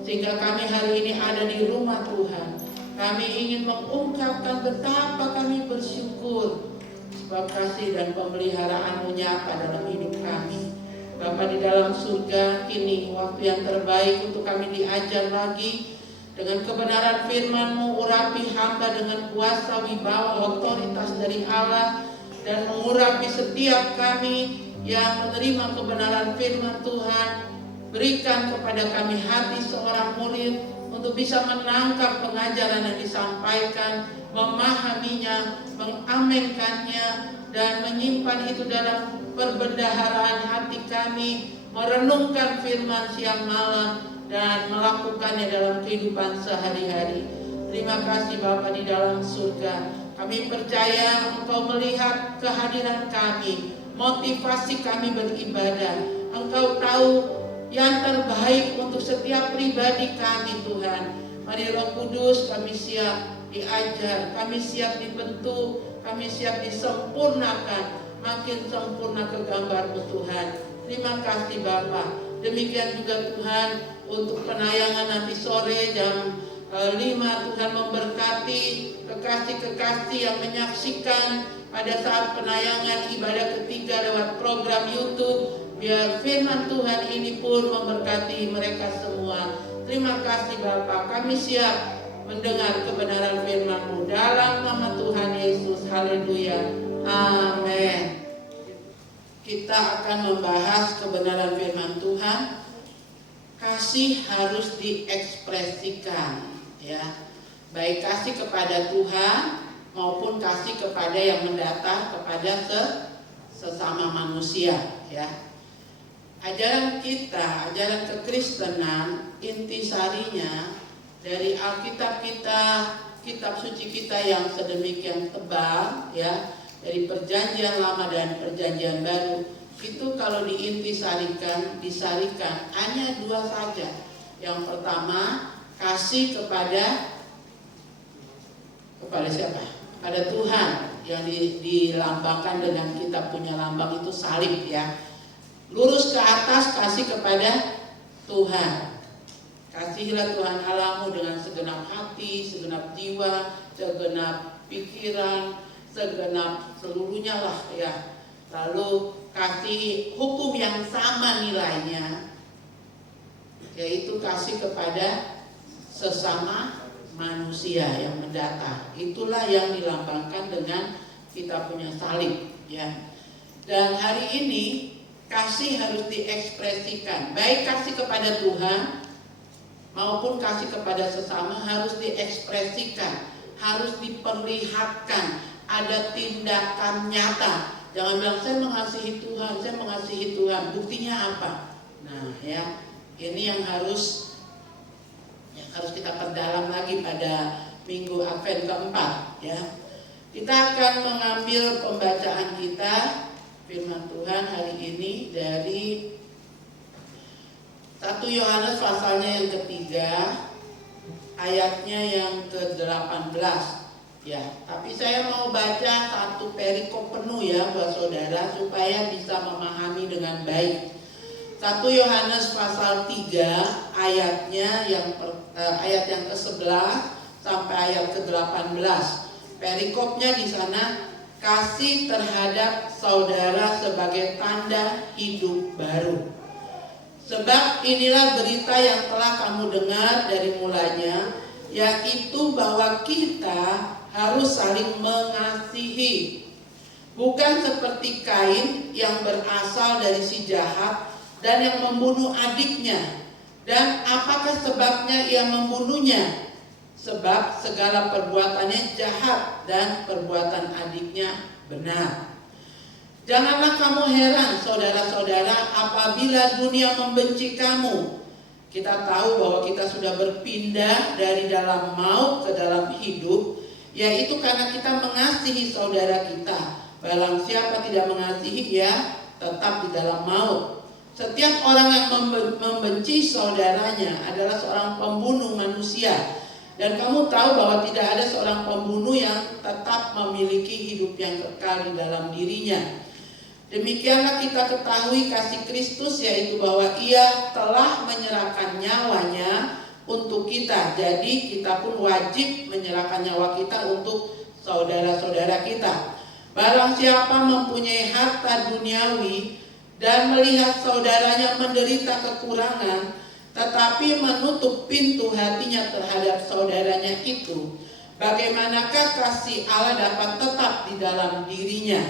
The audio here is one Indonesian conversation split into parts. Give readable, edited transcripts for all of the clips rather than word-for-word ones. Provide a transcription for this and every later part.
Sehingga kami hari ini ada di rumah Tuhan. Kami ingin mengungkapkan betapa kami bersyukur sebab kasih dan pemeliharaan-Mu nyata dalam hidup kami. Bapa di dalam surga, kini waktu yang terbaik untuk kami diajar lagi dengan kebenaran firman-Mu. Urapi hamba dengan kuasa wibawa otoritas dari Allah dan mengurapi setiap kami yang menerima kebenaran firman Tuhan. Berikan kepada kami hati seorang murid untuk bisa menangkap pengajaran yang disampaikan, memahaminya, mengamenkannya, dan menyimpan itu dalam perbendaharaan hati kami, merenungkan firman siang malam, dan melakukannya dalam kehidupan sehari-hari. Terima kasih Bapa di dalam surga. Kami percaya Engkau melihat kehadiran kami, motivasi kami beribadah. Engkau tahu yang terbaik untuk setiap pribadi kami Tuhan. Mari Roh Kudus, kami siap diajar, kami siap dibentuk, kami siap disempurnakan, makin sempurna ke gambar-Mu Tuhan. Terima kasih Bapa. Demikian juga Tuhan untuk penayangan nanti sore jam 5, Tuhan memberkati kekasih-kekasih yang menyaksikan pada saat penayangan ibadah ketiga lewat program YouTube. Biar firman Tuhan ini pun memberkati mereka semua. Terima kasih Bapa. Kami siap mendengar kebenaran firman-Mu dalam nama Tuhan Yesus. Haleluya. Amin. Kita akan membahas kebenaran firman Tuhan. Kasih harus diekspresikan, ya. Baik kasih kepada Tuhan maupun kasih kepada yang mendatang, kepada sesama manusia, ya. Ajaran kita, ajaran kekristenan, intisarinya dari Alkitab kita, kitab suci kita yang sedemikian tebal, ya, dari Perjanjian Lama dan Perjanjian Baru, itu kalau diintisarikan, disarikan hanya 2 saja. Yang pertama, kasih kepada siapa? Kepada Tuhan, yang dilambangkan dengan kita punya lambang itu salib, ya. Lurus ke atas, kasih kepada Tuhan. Kasihilah Tuhan Allahmu dengan segenap hati, segenap jiwa, segenap pikiran, segenap seluruhnya lah, ya. Lalu kasih hukum yang sama nilainya, yaitu kasih kepada sesama manusia yang mendatang. Itulah yang dilambangkan dengan kita punya salib, ya. Dan hari ini kasih harus diekspresikan, baik kasih kepada Tuhan maupun kasih kepada sesama harus diekspresikan, harus diperlihatkan, ada tindakan nyata. Jangan bilang saya mengasihi Tuhan, saya mengasihi Tuhan, buktinya apa? Nah, ya, ini yang harus kita perdalam lagi pada Minggu Advent keempat, ya. Kita akan mengambil pembacaan kita firman Tuhan hari ini dari 1 Yohanes pasalnya yang ketiga, ayatnya yang ke-18, ya. Tapi saya mau baca satu perikop penuh, ya, buat saudara supaya bisa memahami dengan baik. 1 Yohanes pasal 3 ayat yang ke-11 sampai ayat ke-18. Perikopnya di sana, kasih terhadap saudara sebagai tanda hidup baru. Sebab inilah berita yang telah kamu dengar dari mulanya, yaitu bahwa kita harus saling mengasihi. Bukan seperti Kain yang berasal dari si jahat dan yang membunuh adiknya. Dan apakah sebabnya ia membunuhnya? Sebab segala perbuatannya jahat dan perbuatan adiknya benar. Janganlah kamu heran, saudara-saudara, apabila dunia membenci kamu. Kita tahu bahwa kita sudah berpindah dari dalam maut ke dalam hidup, yaitu karena kita mengasihi saudara kita. Barang siapa tidak mengasihi, ya tetap di dalam maut. Setiap orang yang membenci saudaranya adalah seorang pembunuh manusia. Dan kamu tahu bahwa tidak ada seorang pembunuh yang tetap memiliki hidup yang kekal di dalam dirinya. Demikianlah kita ketahui kasih Kristus, yaitu bahwa ia telah menyerahkan nyawanya untuk kita. Jadi kita pun wajib menyerahkan nyawa kita untuk saudara-saudara kita. Barang siapa mempunyai harta duniawi dan melihat saudaranya menderita kekurangan, tetapi menutup pintu hatinya terhadap saudaranya itu, bagaimanakah kasih Allah dapat tetap di dalam dirinya?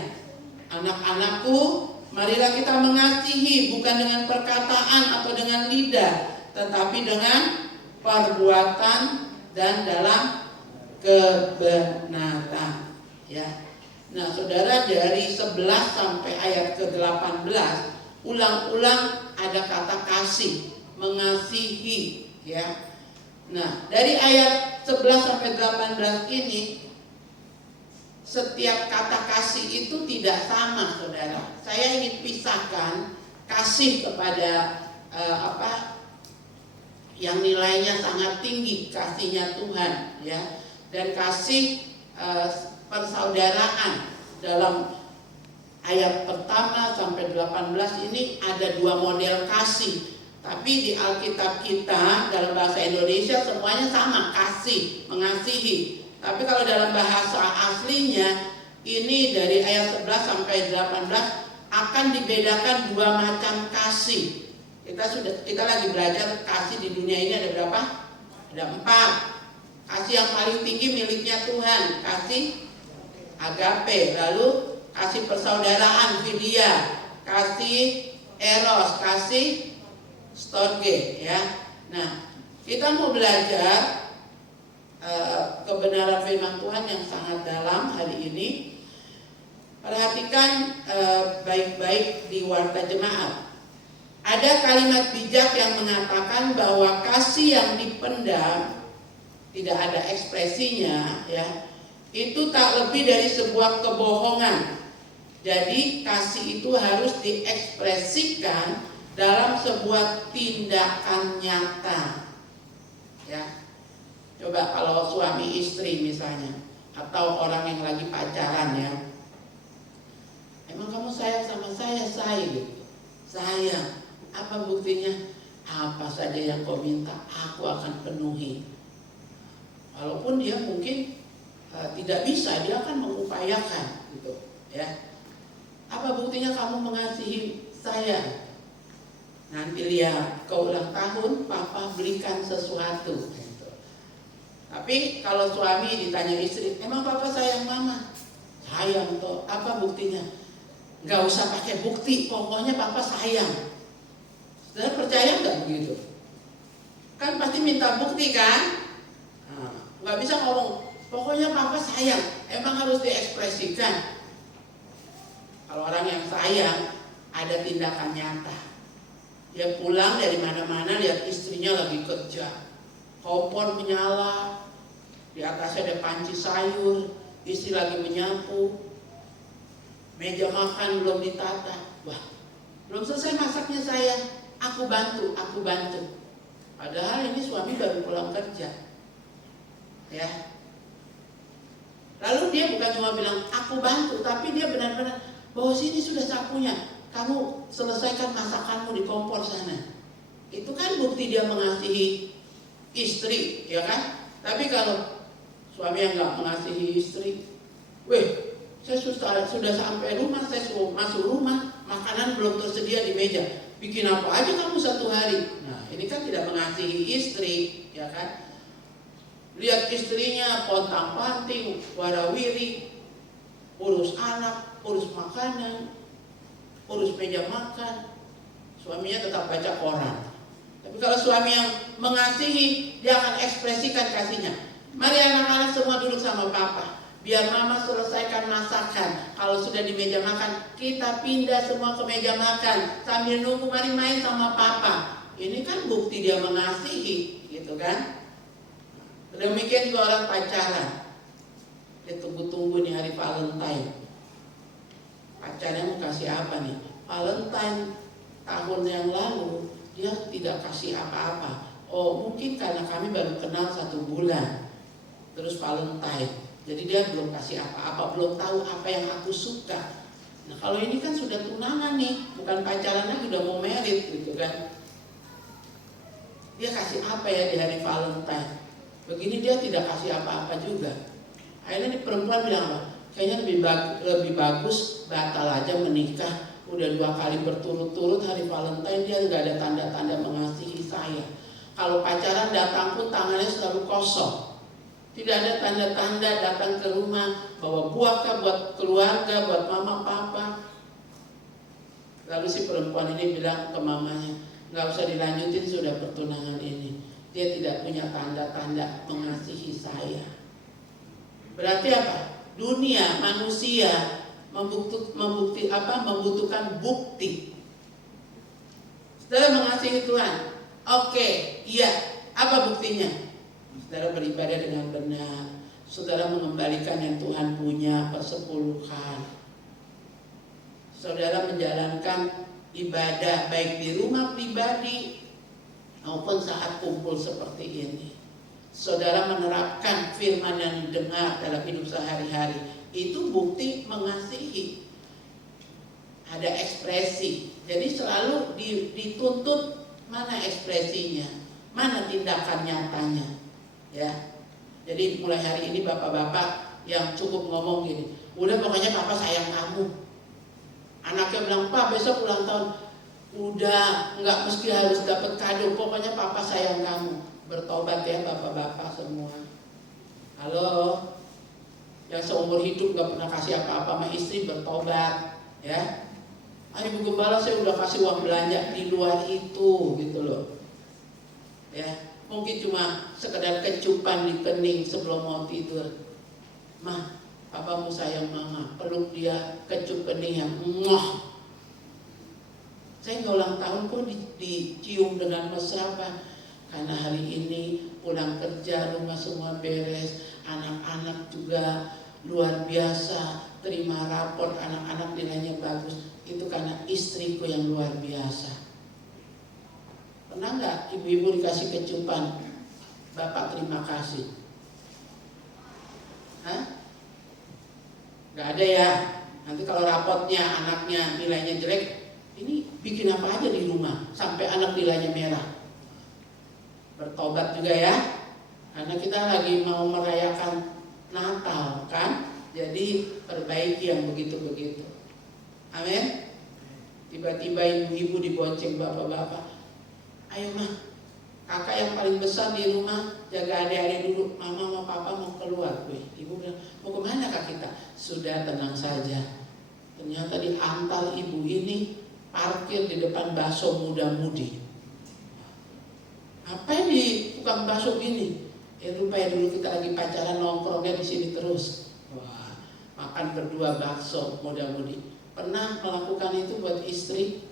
Anak-anakku, marilah kita mengasihi bukan dengan perkataan atau dengan lidah, tetapi dengan perbuatan dan dalam kebenaran. Ya. Nah, saudara, dari 11 sampai ayat ke-18 ulang-ulang ada kata kasih, mengasihi, ya. Nah, dari ayat 11 sampai 18 ini, setiap kata kasih itu tidak sama, saudara. Saya ingin pisahkan kasih kepada yang nilainya sangat tinggi, kasihnya Tuhan, ya, dan kasih persaudaraan. Dalam ayat pertama sampai 18 ini ada dua model kasih. Tapi di Alkitab kita dalam bahasa Indonesia semuanya sama, kasih, mengasihi. Tapi kalau dalam bahasa aslinya ini dari ayat 11 sampai 18 akan dibedakan dua macam kasih. Kita lagi belajar kasih di dunia ini ada berapa? Ada 4. Kasih yang paling tinggi miliknya Tuhan, kasih agape, lalu kasih persaudaraan, filia, kasih eros, kasih storge, ya. Nah, kita mau belajar kebenaran firman Tuhan yang sangat dalam hari ini. Perhatikan baik-baik di warta jemaat. Ada kalimat bijak yang mengatakan bahwa kasih yang dipendam, tidak ada ekspresinya, ya, itu tak lebih dari sebuah kebohongan. Jadi kasih itu harus diekspresikan dalam sebuah tindakan nyata, ya. Coba kalau suami istri misalnya, atau orang yang lagi pacaran, ya, emang kamu sayang sama saya? Gitu. Sayang. Apa buktinya? Apa saja yang kau minta aku akan penuhi. Walaupun dia mungkin tidak bisa, dia akan mengupayakan, gitu, ya. Apa buktinya kamu mengasihi saya? Nanti lihat kau ulang tahun, papa belikan sesuatu, gitu. Tapi kalau suami ditanya istri, emang papa sayang mama? Sayang toh. Apa buktinya? Gak usah pakai bukti, pokoknya papa sayang. Saudara percaya nggak begitu? Kan pasti minta bukti, kan? Nggak bisa ngomong pokoknya papa sayang, emang harus diekspresikan. Kalau orang yang sayang ada tindakan nyata. Dia pulang dari mana-mana lihat istrinya lagi kerja, kompor menyala, di atasnya ada panci sayur, istri lagi menyapu, meja makan belum ditata. Wah, belum selesai masaknya saya, aku bantu. Padahal ini suami baru pulang kerja, ya. Lalu dia bukan cuma bilang aku bantu, tapi dia benar-benar bawa sini sudah sapunya, kamu selesaikan masakanmu di kompor bukti dia mengasihi istri, ya kan? Tapi kalau suami yang nggak mengasihi istri, saya sudah sampai rumah, saya masuk rumah, makanan belum tersedia di meja, bikin apa aja kamu satu hari. Nah, ini kan tidak mengasihi istri, ya kan? Lihat istrinya pontang-panting, warawiri, urus anak, urus makanan, urus meja makan. Suaminya tetap baca koran. Tapi kalau suami yang mengasihi, dia akan ekspresikan kasihnya. Mari anak-anak semua duduk sama papa, biar mama selesaikan masakan. Kalau sudah di meja makan, kita pindah semua ke meja makan. Sambil nunggu, mari main sama papa. Ini kan bukti dia mengasihi, gitu kan? Demikian juga orang pacaran. Dia tunggu-tunggu nih hari Valentine. Pacarnya mau kasih apa nih? Valentine tahun yang lalu dia tidak kasih apa-apa. Oh, mungkin karena kami baru kenal 1 bulan. Terus Valentine, jadi dia belum kasih apa-apa, belum tahu apa yang aku suka. Nah, kalau ini kan sudah tunangan nih, bukan pacaran lagi, udah mau married gitu kan. Dia kasih apa ya di hari Valentine? Begini dia tidak kasih apa-apa juga. Akhirnya nih perempuan bilang apa? Kayaknya lebih bagus batal aja menikah. Udah 2 kali berturut-turut hari Valentine dia nggak ada tanda-tanda mengasihi saya. Kalau pacaran datang pun tangannya selalu kosong. Tidak ada tanda-tanda datang ke rumah bawa buah kah buat keluarga, buat mama papa. Lalu si perempuan ini bilang ke mamanya, nggak usah dilanjutin, sudah pertunangan ini. Dia tidak punya tanda-tanda mengasihi saya. Berarti apa? Dunia, manusia membutuhkan bukti. Saudara mengasihi Tuhan. Oke, iya. Apa buktinya? Saudara beribadah dengan benar. Saudara mengembalikan yang Tuhan punya, persepuluhan. Saudara menjalankan ibadah baik di rumah pribadi maupun saat kumpul seperti ini. Saudara menerapkan firman yang didengar dalam hidup sehari-hari. Itu bukti mengasihi. Ada ekspresi. Jadi selalu dituntut mana ekspresinya, mana tindakan nyatanya. Ya. Jadi mulai hari ini bapak-bapak yang cukup ngomong gini, udah pokoknya papa sayang kamu. Anaknya bilang, Pak besok ulang tahun. Udah, nggak mesti harus dapat kado, pokoknya papa sayang kamu. Bertobat ya bapak-bapak semua. Halo, yang seumur hidup gak pernah kasih apa-apa sama istri, bertobat ya. Ibu Gembala, saya udah kasih uang belanja di luar itu gitu loh ya. Mungkin cuma sekedar kecupan di kening sebelum mau tidur. Mah, papamu sayang mama, peluk dia, kecup kening yang muah. Saya nggak ulang tahun kok dicium dengan mesra, Pak. Karena hari ini pulang kerja, rumah semua beres, anak-anak juga luar biasa, terima rapor, anak-anak nilainya bagus. Itu karena istriku yang luar biasa. Pernah nggak ibu-ibu dikasih kecupan, Bapak terima kasih? Hah? Nggak ada ya. Nanti kalau rapotnya anaknya nilainya jelek, ini bikin apa aja di rumah sampai anak nilainya merah. Bertobat juga ya, karena kita lagi mau merayakan Natal kan, jadi perbaiki yang begitu-begitu. Amin. Tiba-tiba ibu-ibu dibonceng bapak-bapak, ayo mah, kakak yang paling besar di rumah jaga adik-adik dulu, mama sama papa mau keluar. Ibu bilang, mau kemana kak kita? Sudah, tenang saja. Ternyata diantar ibu ini parkir di depan bakso muda-mudi. Apa yang di tukang bakso gini? Rupanya dulu kita lagi pacaran, nongkrongnya di sini terus. Wah, makan berdua bakso muda-mudi. Pernah melakukan itu buat istri?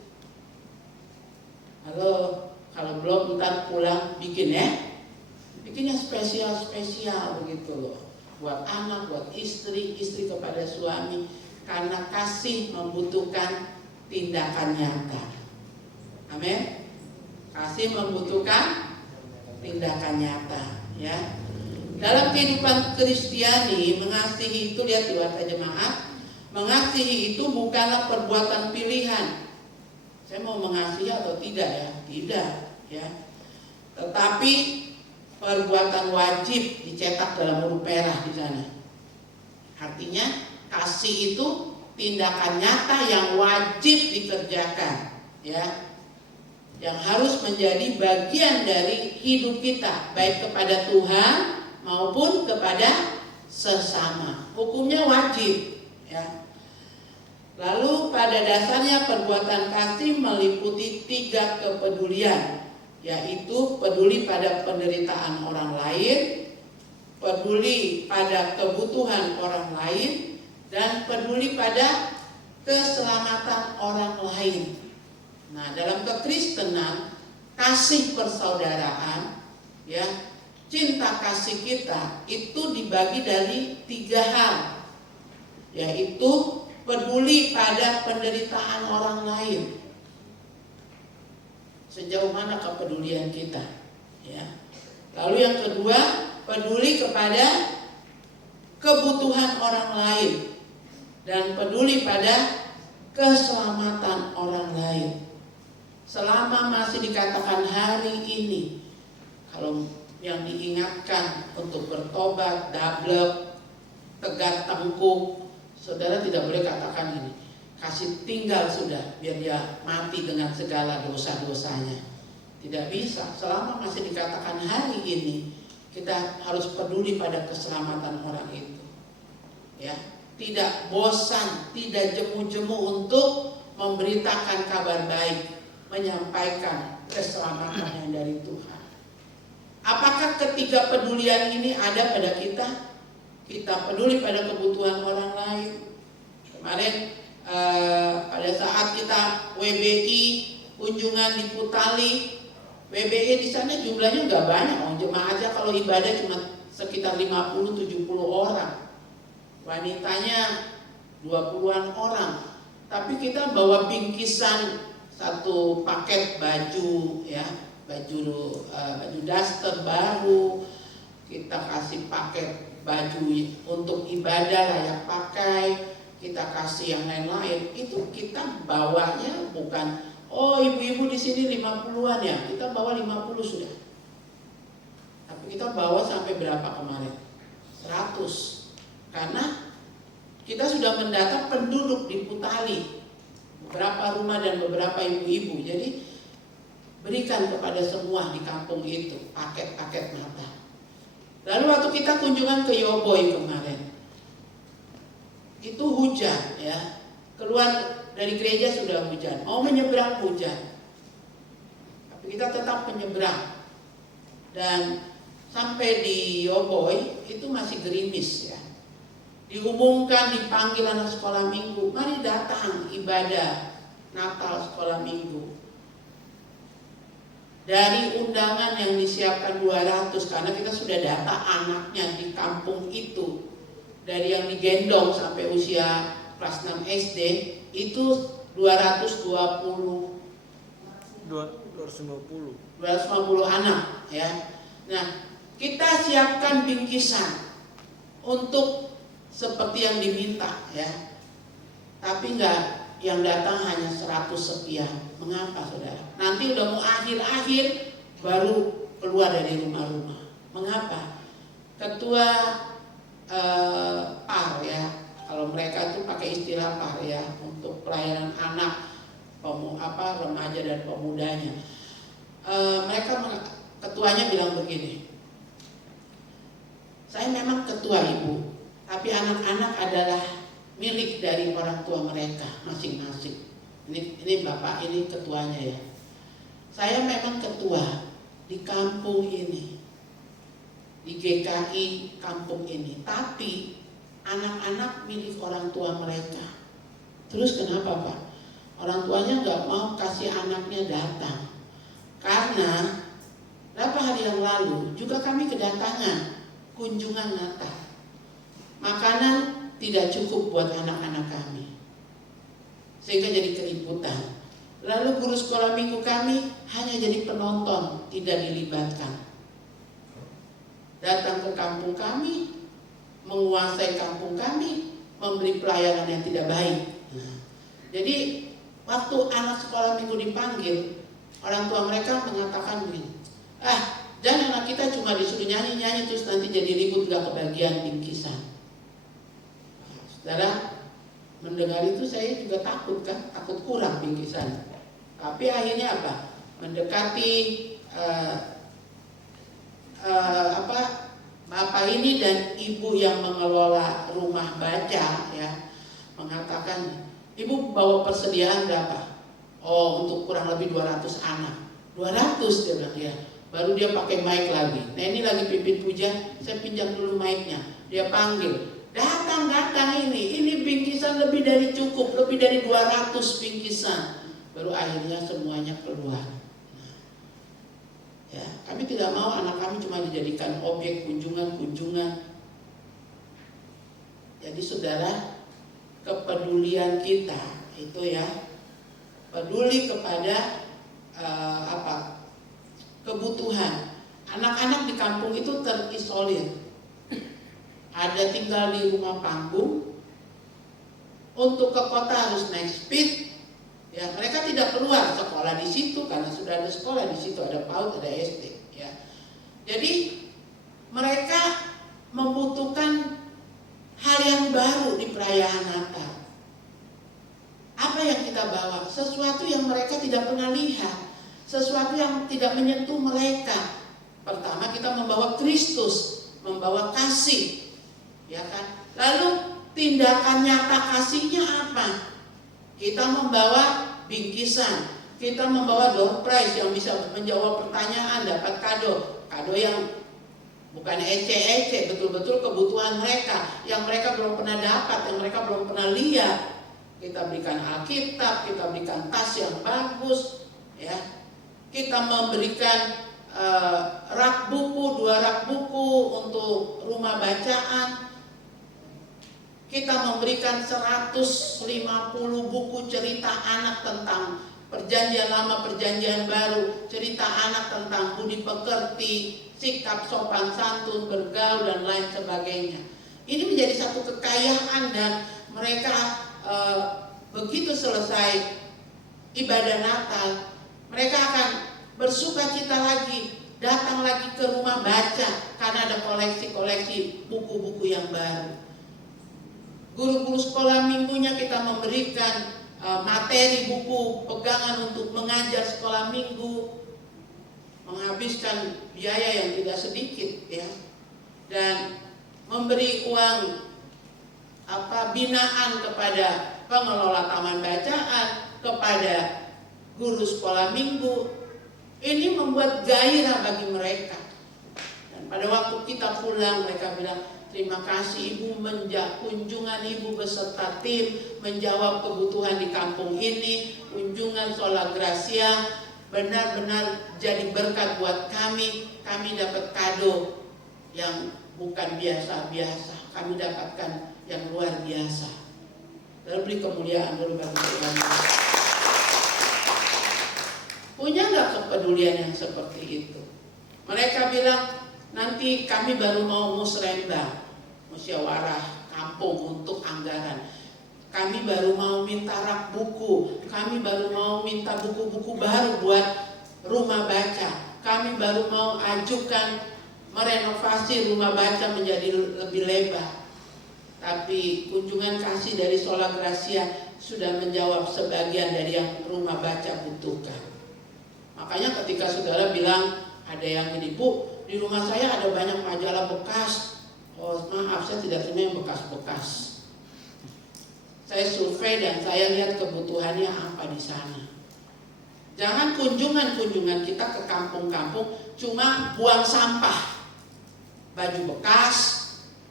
Halo, kalau belum ntar pulang bikin ya. Bikinnya spesial-spesial begitu loh. Buat anak, buat istri, istri kepada suami. Karena kasih membutuhkan tindakan nyata. Amin. Kasih membutuhkan tindakan nyata ya. Dalam kehidupan Kristiani, mengasihi itu, lihat di Warta Jemaat, mengasihi itu bukanlah perbuatan pilihan. Saya mau mengasihi atau tidak ya? Tidak ya. Tetapi perbuatan wajib dicetak dalam huruf merah di sana. Artinya kasih itu tindakan nyata yang wajib dikerjakan, ya, yang harus menjadi bagian dari hidup kita, baik kepada Tuhan maupun kepada sesama. Hukumnya wajib, ya. Lalu pada dasarnya perbuatan kasih meliputi 3 kepedulian, yaitu peduli pada penderitaan orang lain, peduli pada kebutuhan orang lain, dan peduli pada keselamatan orang lain. Nah, dalam kekristenan, kasih persaudaraan, ya, cinta kasih kita itu dibagi dari 3 hal, yaitu peduli pada penderitaan orang lain. Sejauh mana kepedulian kita, ya. Lalu yang kedua, peduli kepada kebutuhan orang lain dan peduli pada keselamatan orang lain. Selama masih dikatakan hari ini, kalau yang diingatkan untuk bertobat, dablek, tegar tengkuk, saudara tidak boleh katakan ini, kasih tinggal sudah biar dia mati dengan segala dosa-dosanya. Tidak bisa. Selama masih dikatakan hari ini, kita harus peduli pada keselamatan orang itu, ya. Tidak bosan, tidak jemu-jemu untuk memberitakan kabar baik, menyampaikan keselamatan yang dari Tuhan. Apakah ketiga pedulian ini ada pada kita? Kita peduli pada kebutuhan orang lain. Kemarin pada saat kita WBI kunjungan di Putali, WBI di sana jumlahnya nggak banyak, jemaatnya kalau ibadah cuma sekitar 50-70 orang, wanitanya 20-an orang. Tapi kita bawa bingkisan 1 paket baju, ya, baju daster baru, kita kasih paket baju untuk ibadah layak pakai, kita kasih yang lain-lain. Itu kita bawanya bukan, oh ibu-ibu di sini 50-an ya, kita bawa 50 sudah. Tapi kita bawa sampai berapa kemarin? 100. Karena kita sudah mendata penduduk di Putali, beberapa rumah dan beberapa ibu-ibu. Jadi berikan kepada semua di kampung itu paket-paket mata. Lalu waktu kita kunjungan ke Yoboy kemarin, itu hujan, ya. Keluar dari gereja sudah hujan, mau menyeberang hujan, tapi kita tetap menyeberang. Dan sampai di Yoboy itu masih gerimis, ya. Diumumkan, dipanggil anak sekolah minggu, mari datang ibadah Natal sekolah minggu. Dari undangan yang disiapkan 200, karena kita sudah data anaknya di kampung itu, dari yang digendong sampai usia kelas 6 SD itu 250 anak, ya. Nah, kita siapkan bingkisan untuk seperti yang diminta, ya. Tapi enggak, yang datang hanya 100 sekian. Mengapa, saudara? Nanti udah mau akhir-akhir baru keluar dari rumah-rumah. Mengapa? Ketua PAR, ya, kalau mereka tuh pakai istilah PAR, ya, untuk pelayanan anak, remaja dan pemudanya. Ketuanya bilang begini, saya memang ketua ibu, tapi anak-anak adalah milik dari orang tua mereka masing-masing. Ini bapak, ini ketuanya, ya. Saya memang ketua di kampung ini, di GKI kampung ini, tapi anak-anak milik orang tua mereka. Terus kenapa, Pak? Orang tuanya nggak mau kasih anaknya datang, karena beberapa hari yang lalu juga kami kedatangan kunjungan Natal. Makanan tidak cukup buat anak-anak kami, sehingga jadi keributan. Lalu guru sekolah minggu kami hanya jadi penonton, tidak dilibatkan. Datang ke kampung kami, menguasai kampung kami, memberi pelayanan yang tidak baik. Nah, jadi waktu anak sekolah minggu dipanggil, orang tua mereka mengatakan begini, Jangan anak kita cuma disuruh nyanyi-nyanyi terus nanti jadi ribut gak kebagian bingkisan. Saudara, mendengar itu saya juga takut kan, takut kurang bingkisan. Tapi akhirnya apa? Mendekati bapak ini dan ibu yang mengelola rumah baca ya, mengatakan, ibu bawa persediaan berapa? Oh, untuk kurang lebih 200 anak. 200 dia bilang ya. Baru dia pakai mic lagi. Nah ini lagi pimpin puja, saya pinjam dulu mic-nya. Dia panggil, datang ini bingkisan lebih dari cukup, lebih dari 200 bingkisan. Baru akhirnya semuanya keluar. Ya, kami tidak mau anak kami cuma dijadikan objek kunjungan. Jadi saudara, kepedulian kita itu ya, peduli kepada kebutuhan. Anak-anak di kampung itu terisolir. Ada tinggal di rumah panggung. Untuk ke kota harus naik speed. Ya, mereka tidak keluar sekolah di situ karena sudah ada sekolah di situ, ada PAUD, ada SD. Ya. Jadi mereka membutuhkan hal yang baru di perayaan Natal. Apa yang kita bawa? Sesuatu yang mereka tidak pernah lihat. Sesuatu yang tidak menyentuh mereka. Pertama kita membawa Kristus, membawa kasih, ya kan? Lalu tindakan nyata kasihnya apa? Kita membawa bingkisan, kita membawa door prize yang bisa menjawab pertanyaan, dapat kado yang bukan ece-ece, betul-betul kebutuhan mereka, yang mereka belum pernah dapat, yang mereka belum pernah lihat. Kita berikan Alkitab, kita berikan tas yang bagus, ya. Kita memberikan rak buku, 2 rak buku untuk rumah bacaan. Kita memberikan 150 buku cerita anak tentang perjanjian lama, perjanjian baru, cerita anak tentang budi pekerti, sikap sopan santun, bergaul dan lain sebagainya. Ini menjadi satu kekayaan dan mereka begitu selesai ibadah Natal, mereka akan bersuka cita lagi, datang lagi ke rumah baca karena ada koleksi-koleksi buku-buku yang baru. Guru-guru sekolah minggunya kita memberikan materi buku pegangan untuk mengajar sekolah minggu, menghabiskan biaya yang tidak sedikit ya, dan memberi uang binaan kepada pengelola taman bacaan, kepada guru sekolah minggu. Ini membuat gairah bagi mereka. Dan pada waktu kita pulang mereka bilang, terima kasih Ibu, kunjungan Ibu beserta tim menjawab kebutuhan di kampung ini. Kunjungan Sola Gracia benar-benar jadi berkat buat kami. Kami dapat kado yang bukan biasa-biasa. Kami dapatkan yang luar biasa. Lalu beri kemuliaan dulu bagi Tuhan. Punya nggak kepedulian yang seperti itu? Mereka bilang, nanti kami baru mau musrembang, musyawarah kampung untuk anggaran. Kami baru mau minta rak buku, kami baru mau minta buku-buku baru buat rumah baca. Kami baru mau ajukan merenovasi rumah baca menjadi lebih lebar. Tapi kunjungan kasih dari Sola Gracia sudah menjawab sebagian dari yang rumah baca butuhkan. Makanya ketika saudara bilang ada yang gini, Bu, di rumah saya ada banyak majalah bekas. Oh maaf, saya tidak terima yang bekas-bekas. Saya survei dan saya lihat kebutuhannya apa di sana. Jangan kunjungan kita ke kampung-kampung cuma buang sampah, baju bekas,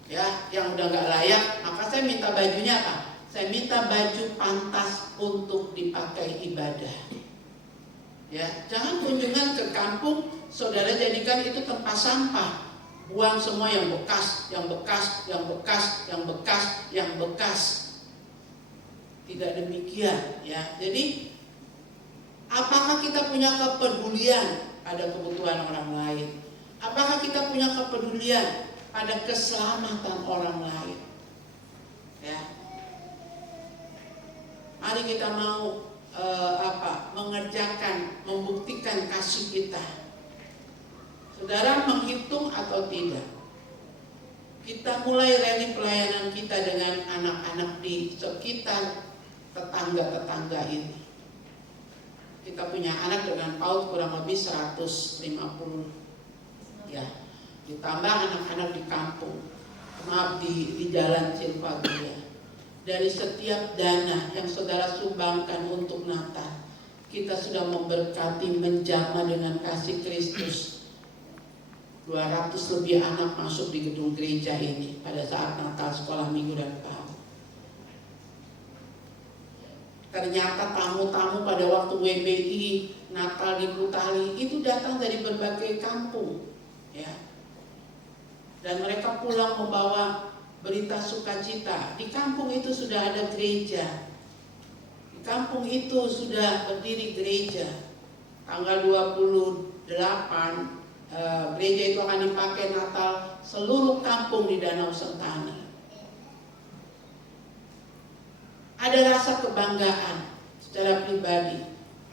ya yang udah nggak layak. Maka saya minta bajunya apa? Saya minta baju pantas untuk dipakai ibadah. Ya, jangan kunjungan ke kampung saudara jadikan itu tempat sampah. Buang semua yang bekas, yang bekas, yang bekas, yang bekas, yang bekas. Tidak demikian ya. Jadi apakah kita punya kepedulian pada kebutuhan orang lain? Apakah kita punya kepedulian pada keselamatan orang lain? Ya. Mari kita mau mengerjakan, membuktikan kasih kita. Saudara menghitung atau tidak? Kita mulai rally pelayanan kita dengan anak-anak di sekitar tetangga-tetangga ini. Kita punya anak dengan PAUD kurang lebih 150 ya. Ditambah anak-anak di kampung, maaf di jalan Silvagia. Dari setiap dana yang saudara sumbangkan untuk Natal, kita sudah memberkati menjamah dengan kasih Kristus. 200 lebih anak masuk di gedung gereja ini pada saat Natal, sekolah minggu dan PAUD. Ternyata tamu-tamu pada waktu WBI Natal di Kutali itu datang dari berbagai kampung, ya. Dan mereka pulang membawa berita sukacita. Di kampung itu sudah ada gereja. Di kampung itu sudah berdiri gereja. Tanggal 28 gereja itu akan dipakai Natal seluruh kampung di Danau Sentani. Ada rasa kebanggaan secara pribadi.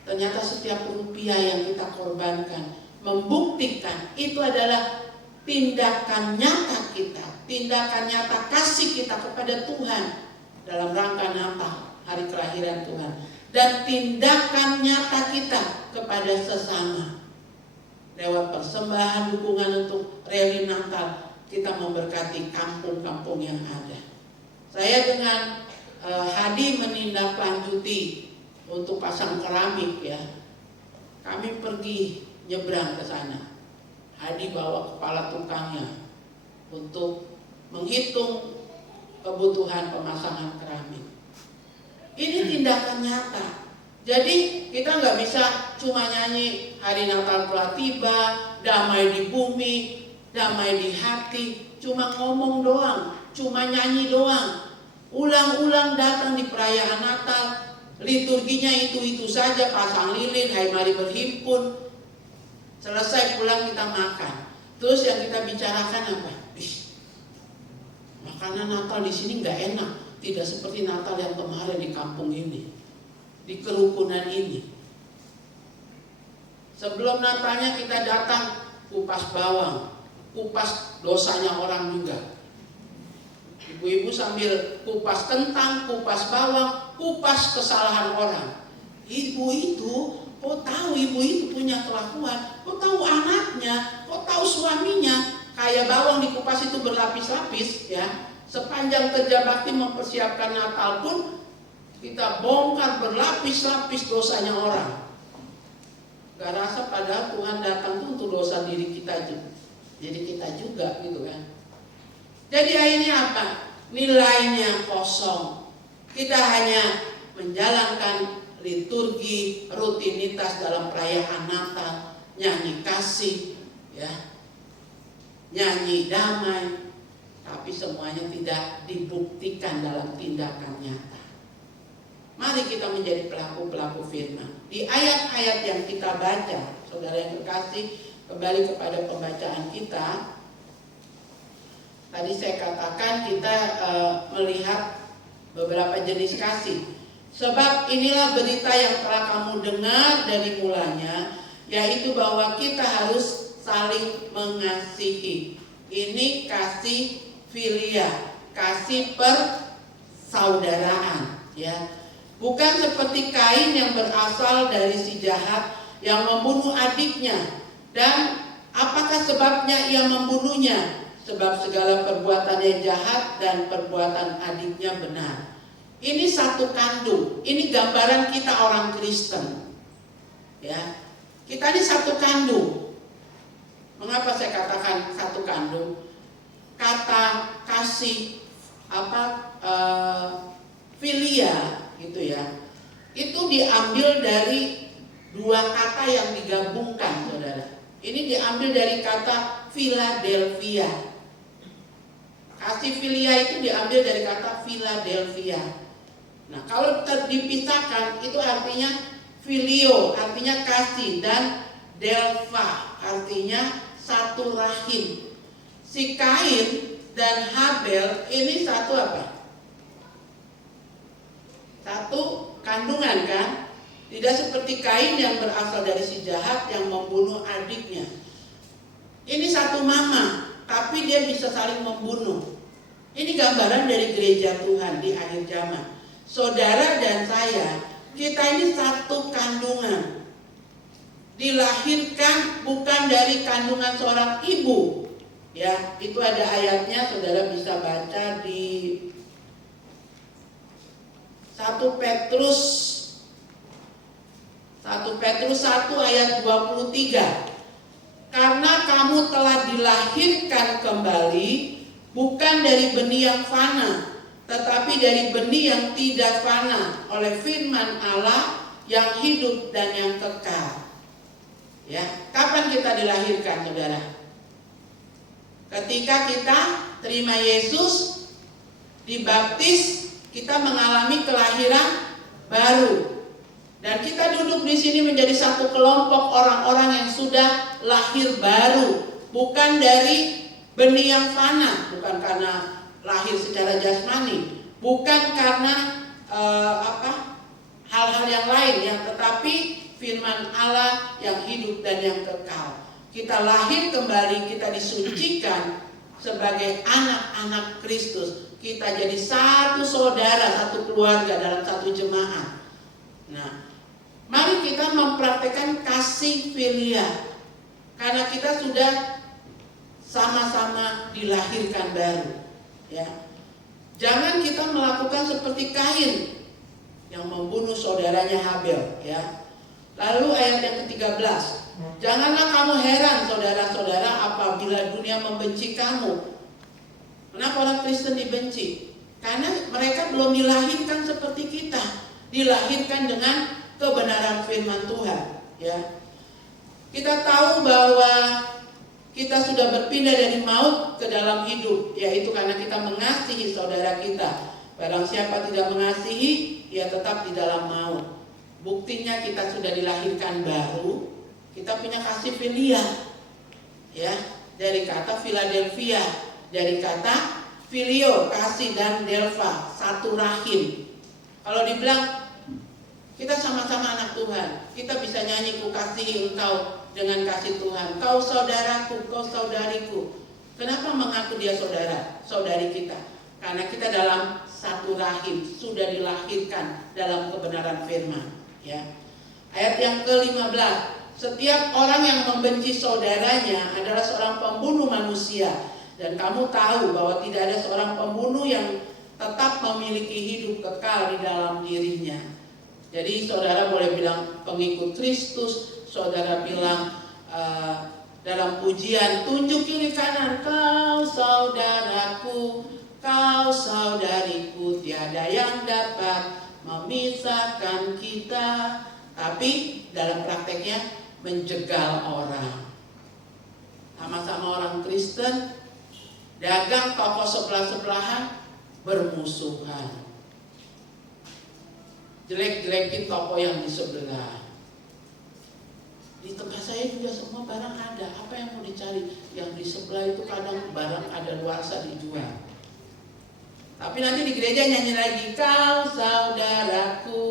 Ternyata setiap rupiah yang kita korbankan membuktikan itu adalah tindakan nyata kita, tindakan nyata kasih kita kepada Tuhan dalam rangka Natal, hari kelahiran Tuhan, dan tindakan nyata kita kepada sesama. Lewat persembahan dukungan untuk rally Natal, kita memberkati kampung-kampung yang ada. Saya dengan Hadi menindaklanjuti untuk pasang keramik, ya. Kami pergi nyebrang ke sana. Hadi bawa kepala tukangnya untuk menghitung kebutuhan pemasangan keramik. Ini tindakan nyata. Jadi kita nggak bisa cuma nyanyi hari Natal telah tiba, damai di bumi, damai di hati, cuma ngomong doang, cuma nyanyi doang. Ulang-ulang datang di perayaan Natal, liturginya itu-itu saja, pasang lilin, hai mari berhimpun. Selesai pulang kita makan. Terus yang kita bicarakan apa? Makanan Natal di sini nggak enak, tidak seperti Natal yang kemarin di kampung ini, di kerukunan ini. Sebelum Natalnya kita datang kupas bawang, kupas dosanya orang juga. Ibu-ibu sambil kupas kentang, kupas bawang, kupas kesalahan orang. Ibu itu, kok tahu ibu itu punya kelakuan, kok tahu anaknya, kok tahu suaminya. Kayak bawang dikupas itu berlapis-lapis, ya. Sepanjang kerja bakti mempersiapkan Natal pun kita bongkar berlapis-lapis dosanya orang. Gak rasa padahal Tuhan datang tuh untuk dosa diri kita juga. Jadi kita juga gitu kan. Jadi akhirnya apa? Nilainya kosong. Kita hanya menjalankan liturgi, rutinitas dalam perayaan Natal, nyanyi kasih, ya, nyanyi damai, tapi semuanya tidak dibuktikan dalam tindakan nyata. Mari kita menjadi pelaku-pelaku firman. Di ayat-ayat yang kita baca, saudara yang terkasih, kembali kepada pembacaan kita. Tadi saya katakan kita melihat beberapa jenis kasih. Sebab inilah berita yang telah kamu dengar dari mulanya, yaitu bahwa kita harus saling mengasihi. Ini kasih filia, kasih persaudaraan, ya. Bukan seperti Kain yang berasal dari si jahat yang membunuh adiknya. Dan apakah sebabnya ia membunuhnya? Sebab segala perbuatannya jahat dan perbuatan adiknya benar. Ini satu kandung. Ini gambaran kita orang Kristen, ya. Kita ini satu kandung. Mengapa saya katakan satu kandung? Kata kasih filia gitu ya, itu diambil dari dua kata yang digabungkan, saudara. Ini diambil dari kata Philadelphia. Kasih filia itu diambil dari kata Philadelphia. Nah, kalau dipisahkan itu artinya filio, artinya kasih, dan delpha, artinya satu rahim. Si Kain dan Habel ini satu apa? Satu kandungan kan? Tidak seperti Kain yang berasal dari si jahat yang membunuh adiknya. Ini satu mama, tapi dia bisa saling membunuh. Ini gambaran dari gereja Tuhan di akhir zaman. Saudara dan saya, kita ini satu kandungan. Dilahirkan bukan dari kandungan seorang ibu. Ya, itu ada ayatnya, saudara bisa baca di 1 Petrus 1 ayat 23. Karena kamu telah dilahirkan kembali bukan dari benih yang fana, tetapi dari benih yang tidak fana oleh firman Allah yang hidup dan yang kekal. Ya, kapan kita dilahirkan, saudara? Ketika kita terima Yesus, dibaptis, kita mengalami kelahiran baru. Dan kita duduk di sini menjadi satu kelompok orang-orang yang sudah lahir baru, bukan dari benih yang fana, bukan karena lahir secara jasmani, bukan karena hal-hal yang lain, ya, tetapi firman Allah yang hidup dan yang kekal. Kita lahir kembali, kita disucikan sebagai anak-anak Kristus. Kita jadi satu saudara, satu keluarga dalam satu jemaat. Nah, mari kita mempraktekkan kasih filia, karena kita sudah sama-sama dilahirkan baru. Ya, jangan kita melakukan seperti Kain yang membunuh saudaranya Habel. Ya, lalu ayat yang ke-13, janganlah kamu heran saudara-saudara apabila dunia membenci kamu. Kenapa orang Kristen dibenci? Karena mereka belum dilahirkan seperti kita, dilahirkan dengan kebenaran firman Tuhan. Ya, kita tahu bahwa kita sudah berpindah dari maut ke dalam hidup, yaitu karena kita mengasihi saudara kita. Barang siapa tidak mengasihi, ia tetap di dalam maut. Buktinya kita sudah dilahirkan baru, kita punya kasih filia. Ya, dari kata Philadelphia, dari kata filio, kasih, dan delva, satu rahim. Kalau dibilang kita sama-sama anak Tuhan, kita bisa nyanyi, ku kasihi engkau dengan kasih Tuhan. Kau saudaraku, kau saudariku. Kenapa mengaku dia saudara, saudari kita? Karena kita dalam satu rahim, sudah dilahirkan dalam kebenaran firman. Ya. Ayat yang ke-15, setiap orang yang membenci saudaranya adalah seorang pembunuh manusia. Dan kamu tahu bahwa tidak ada seorang pembunuh yang tetap memiliki hidup kekal di dalam dirinya. Jadi saudara boleh bilang pengikut Kristus, saudara bilang dalam pujian, tunjuk kiri kanan, kau saudaraku, kau saudariku, tiada yang dapat memisahkan kita. Tapi dalam prakteknya menjegal orang. Sama-sama orang Kristen, dagang toko sebelah-sebelahan, bermusuhan. Jelek-jelekin toko yang di sebelah. Di tempat saya juga semua barang ada. Apa yang mau dicari? Yang di sebelah itu kadang barang ada luasa dijual. Tapi nanti di gereja nyanyi lagi, kau saudaraku,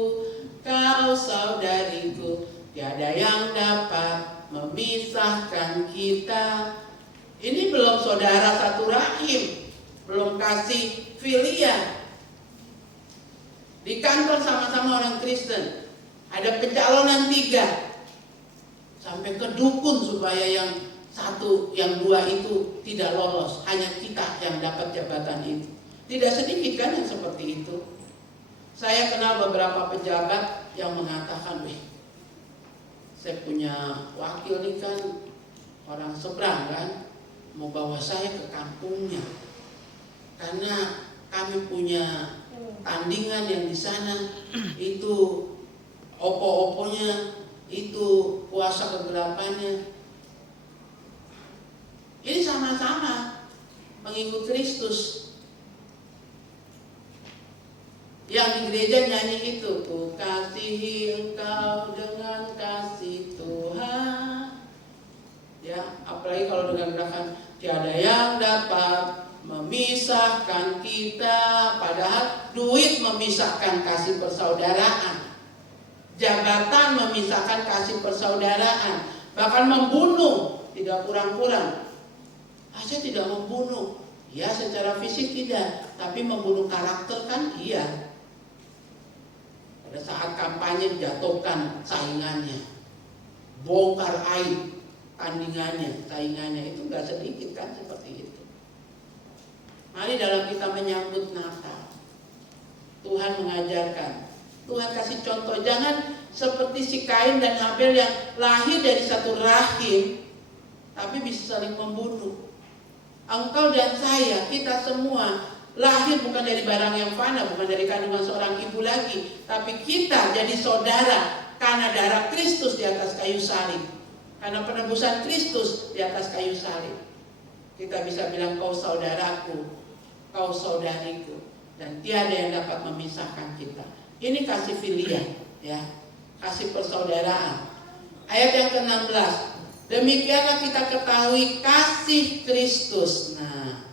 kau saudariku, tiada yang dapat memisahkan kita. Ini belum saudara satu rahim, belum kasih filia. Di kantor sama-sama orang Kristen, ada pencalonan 3, sampai ke dukun supaya yang satu, yang 2 itu tidak lolos, hanya kita yang dapat jabatan itu. Tidak sedikit kan yang seperti itu. Saya kenal beberapa pejabat yang mengatakan, saya punya wakil nih kan, orang seberang kan, mau bawa saya ke kampungnya, karena kami punya tandingan yang di sana, itu opo-oponya, itu puasa kegelapannya. Ini sama-sama mengikut Kristus. Yang di gereja nyanyi itu, ku kasihi engkau dengan kasih Tuhan. Ya, apalagi kalau dengan gerakan tiada yang dapat memisahkan kita. Padahal duit memisahkan kasih persaudaraan, jabatan memisahkan kasih persaudaraan, bahkan membunuh tidak kurang-kurang. Saya tidak membunuh. Ya, secara fisik tidak, tapi membunuh karakter kan iya. Pada saat kampanye jatuhkan saingannya, bongkar aib tandingannya, saingannya, itu gak sedikit kan seperti itu. Mari dalam kita menyambut Natal, Tuhan mengajarkan, Tuhan kasih contoh, jangan seperti si Kain dan Habel yang lahir dari satu rahim, tapi bisa saling membunuh. Engkau dan saya, kita semua lahir bukan dari barang yang fana, bukan dari kandungan seorang ibu lagi, tapi kita jadi saudara karena darah Kristus di atas kayu salib, karena penebusan Kristus di atas kayu salib. Kita bisa bilang kau saudaraku, kau saudariku, dan tiada yang dapat memisahkan kita. Ini kasih filia, ya, kasih persaudaraan. Ayat yang ke-16. Demikianlah kita ketahui kasih Kristus. Nah,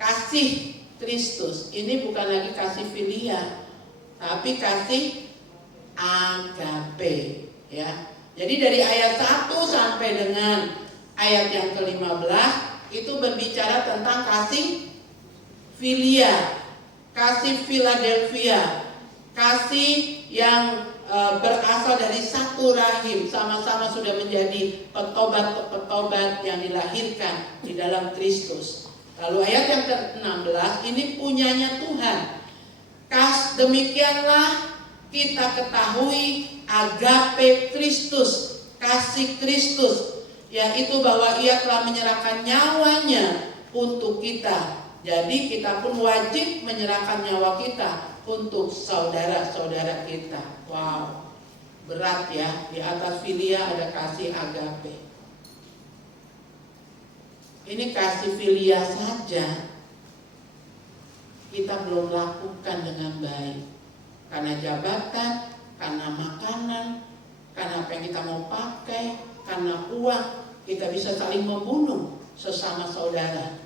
kasih Kristus ini bukan lagi kasih filia, tapi kasih agape, ya. Jadi dari ayat 1 sampai dengan ayat yang ke-15 itu berbicara tentang kasih filia, kasih Philadelphia, kasih yang berasal dari satu rahim, sama-sama sudah menjadi petobat-petobat yang dilahirkan di dalam Kristus. Lalu ayat yang ke-16 ini punyanya Tuhan. Demikianlah kita ketahui agape Kristus, kasih Kristus, yaitu bahwa Ia telah menyerahkan nyawanya untuk kita. Jadi kita pun wajib menyerahkan nyawa kita untuk saudara-saudara kita. Wow, berat ya. Di atas filia ada kasih agape. Ini kasih filia saja kita belum lakukan dengan baik. Karena jabatan, karena makanan, karena apa yang kita mau pakai, karena uang, kita bisa saling membunuh sesama saudara.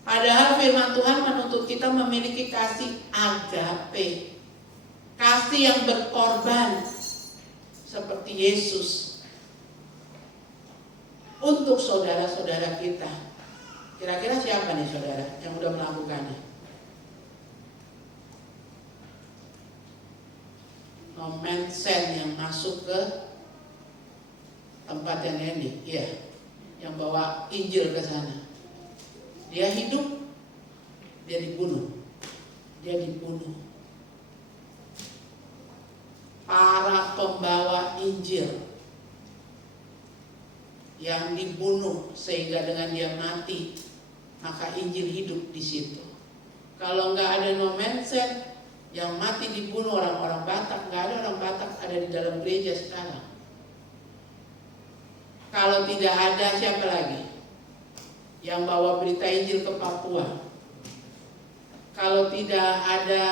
Padahal firman Tuhan menuntut kita memiliki kasih agape, kasih yang berkorban seperti Yesus untuk saudara-saudara kita. Kira-kira siapa nih saudara yang udah melakukannya? Nomensen yang masuk ke tempat yang ini, iya, yang bawa Injil ke sana. Dia hidup, dia dibunuh. Para pembawa Injil yang dibunuh sehingga dengan dia mati, maka Injil hidup di situ. Kalau nggak ada nomensen, yang mati dibunuh orang-orang Batak, nggak ada orang Batak ada di dalam gereja sekarang. Kalau tidak ada, siapa lagi yang bawa berita Injil ke Papua? Kalau tidak ada,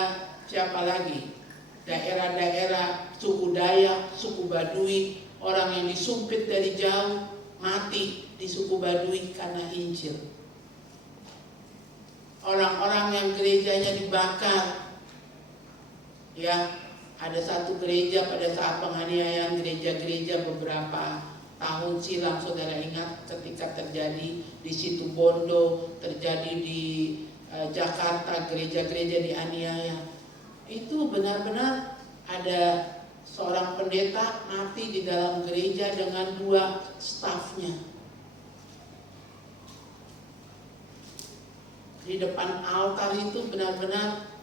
siapa lagi? Daerah-daerah suku Dayak, suku Baduy, orang yang disumpit dari jauh mati di suku Baduy karena Injil. Orang-orang yang gerejanya dibakar. Ya, ada satu gereja pada saat penganiayaan gereja-gereja beberapa tahun silam, saudara ingat ketika terjadi di Situ Bondo, terjadi di Jakarta, gereja-gereja dianiaya. Itu benar-benar ada seorang pendeta mati di dalam gereja dengan 2 stafnya. Di depan altar itu benar-benar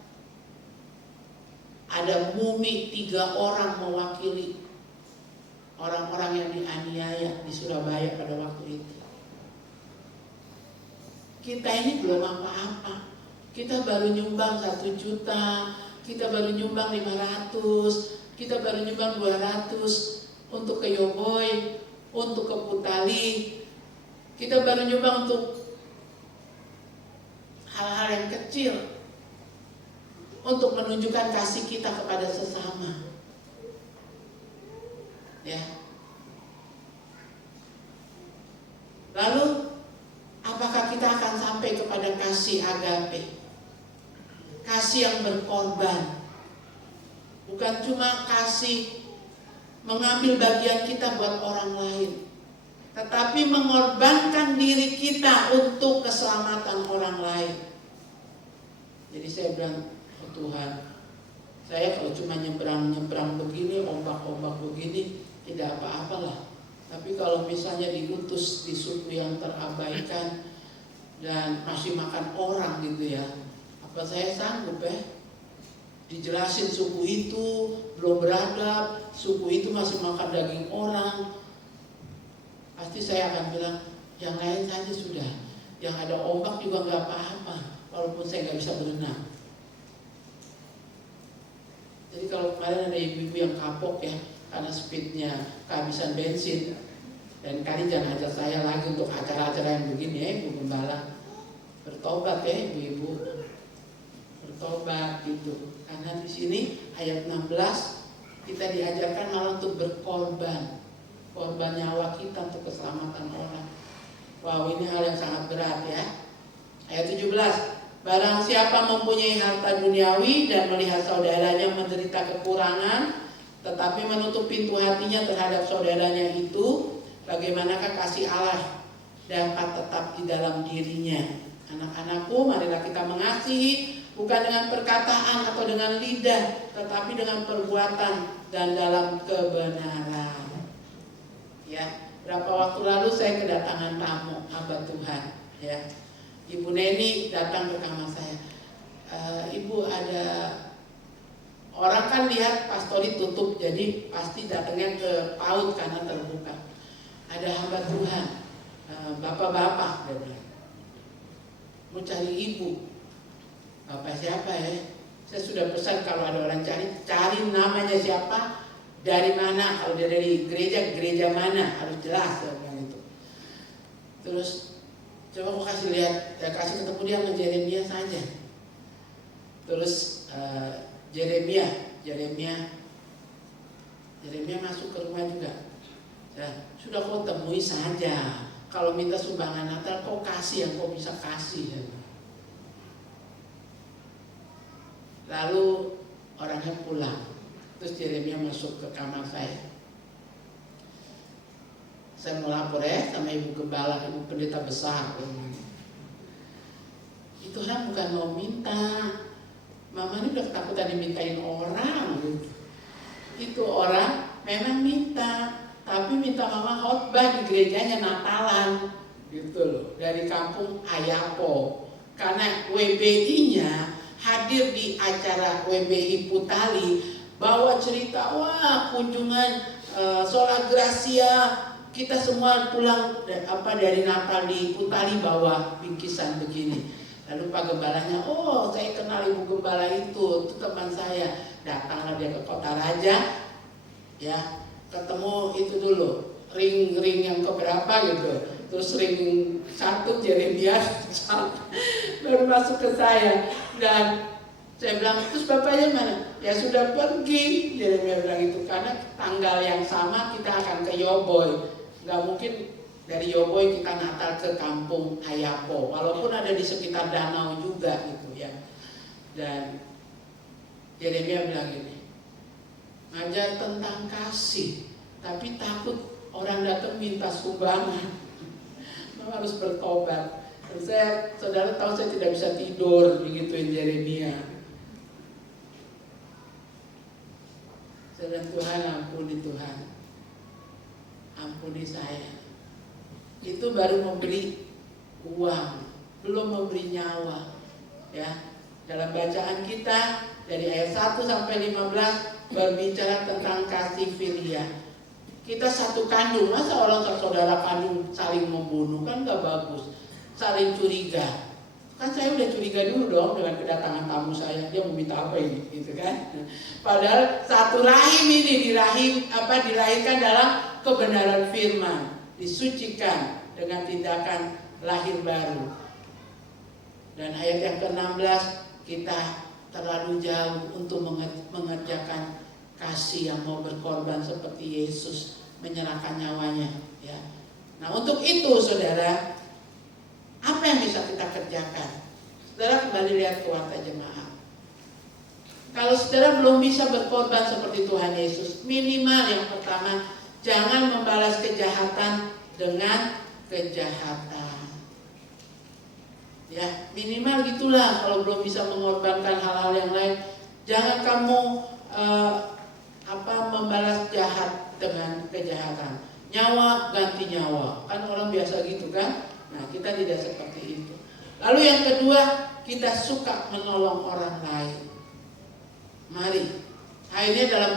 ada mumi 3 orang mewakili orang-orang yang dianiaya di Surabaya pada waktu itu. Kita ini belum apa-apa. Kita baru nyumbang 1 juta, kita baru nyumbang 500, kita baru nyumbang 200 untuk ke Yoboy, untuk ke Putali. Kita baru nyumbang untuk hal-hal yang kecil, untuk menunjukkan kasih kita kepada sesama. Ya. Lalu apakah kita akan sampai kepada kasih agape? Kasih yang berkorban. Bukan cuma kasih mengambil bagian kita buat orang lain, tetapi mengorbankan diri kita untuk keselamatan orang lain. Jadi saya bilang, oh Tuhan, saya kalau cuma nyebrang begini, ombak-ombak begini, tidak apa-apalah. Tapi kalau misalnya diutus di suku yang terabaikan dan masih makan orang gitu ya, apa saya sanggup ya? Dijelasin suku itu belum beradab, suku itu masih makan daging orang. Pasti saya akan bilang, yang lain saja sudah, yang ada ombak juga nggak apa-apa, walaupun saya nggak bisa berenang. Jadi kalau kemarin ada ibu-ibu yang kapok ya, karena speednya kehabisan bensin, dan kali jangan ajak saya lagi untuk acara-acara yang begini ya, Ibu Gembala. Bertobat ya ibu-ibu, bertobat gitu. Karena di sini ayat 16 kita diajarkan malah untuk berkorban, korban nyawa kita untuk keselamatan orang. Wow, ini hal yang sangat berat ya. Ayat 17, barang siapa mempunyai harta duniawi dan melihat saudaranya menderita kekurangan, tetapi menutup pintu hatinya terhadap saudaranya itu, bagaimanakah kasih Allah dapat tetap di dalam dirinya? Anak-anakku, marilah kita mengasihi, bukan dengan perkataan atau dengan lidah, tetapi dengan perbuatan dan dalam kebenaran. Ya, berapa waktu lalu saya kedatangan tamu hamba Tuhan. Ya, Ibu Neni datang ke kamar saya. Ibu, ada orang kan lihat pastori tutup, jadi pasti datangnya ke PAUD karena terbuka. Ada hamba Tuhan, bapak-bapak, dia bilang, mau cari ibu. Bapak siapa ya? Saya sudah pesan kalau ada orang cari namanya siapa, dari mana, kalau dia dari gereja mana, harus jelas kan itu. Terus coba aku kasih lihat, saya kasih ketemu dia sama Jeremia saja. Terus Jeremia masuk ke rumah juga. Ya, sudah kau temui saja. Kalau minta sumbangan Natal kau kasih yang kau bisa kasih. Ya. Lalu orangnya pulang. Terus Jeremia masuk ke kamar saya. Saya mau lapor ya sama Ibu Gembala, Ibu Pendeta besar. Itu orang bukan mau minta. Mama ini udah ketakutan dimintain orang. Itu orang memang minta, tapi minta mama khotbah di gerejanya Natalan. Gitu loh, dari kampung Ayapo. Karena WBI-nya hadir di acara WBI Putali, bawa cerita, wah kunjungan Sola Gracia, kita semua pulang dari Natal di Putali bawa bingkisan begini. Lalu Pak Gembalanya, oh saya kenal Ibu Gembala itu teman saya. Datanglah dia ke Kota Raja, ya ketemu itu dulu ring yang keberapa gitu. Terus ring 1 Jeremia baru masuk ke saya. Dan saya bilang, terus bapaknya mana? Ya sudah pergi. Jeremia bilang itu, karena tanggal yang sama kita akan ke Yoboy. Gak mungkin dari Yoboy kita Natal ke kampung Ayapo, walaupun ada di sekitar danau juga gitu ya. Dan Jeremia bilang gini, ngajar tentang kasih, tapi takut orang datang minta sumbangan. Mama harus bertobat. Saudara tahu saya tidak bisa tidur begituin Jeremia. Saya bilang, Tuhan ampuni Tuhan, ampuni saya. Itu baru memberi uang, belum memberi nyawa. Ya, dalam bacaan kita dari ayat 1 sampai 15 berbicara tentang kasih filia. Kita satu kandung, masa orang saudara kandung saling membunuh, kan gak bagus. Saling curiga. Kan saya udah curiga dulu dong dengan kedatangan tamu saya, dia mau minta apa ini, gitu kan? Padahal satu rahim ini dilahirkan dalam kebenaran firman, disucikan dengan tindakan lahir baru. Dan ayat yang ke-16, kita terlalu jauh untuk mengerjakan kasih yang mau berkorban seperti Yesus menyerahkan nyawanya. Ya. Nah untuk itu saudara, apa yang bisa kita kerjakan? Saudara kembali lihat ke warta jemaat. Kalau saudara belum bisa berkorban seperti Tuhan Yesus, minimal yang pertama, jangan membalas kejahatan dengan kejahatan. Ya, minimal gitulah. Kalau belum bisa mengorbankan hal-hal yang lain, jangan kamu membalas jahat dengan kejahatan. Nyawa ganti nyawa, kan orang biasa gitu kan. Nah, kita tidak seperti itu. Lalu yang kedua, kita suka menolong orang lain. Mari, akhirnya dalam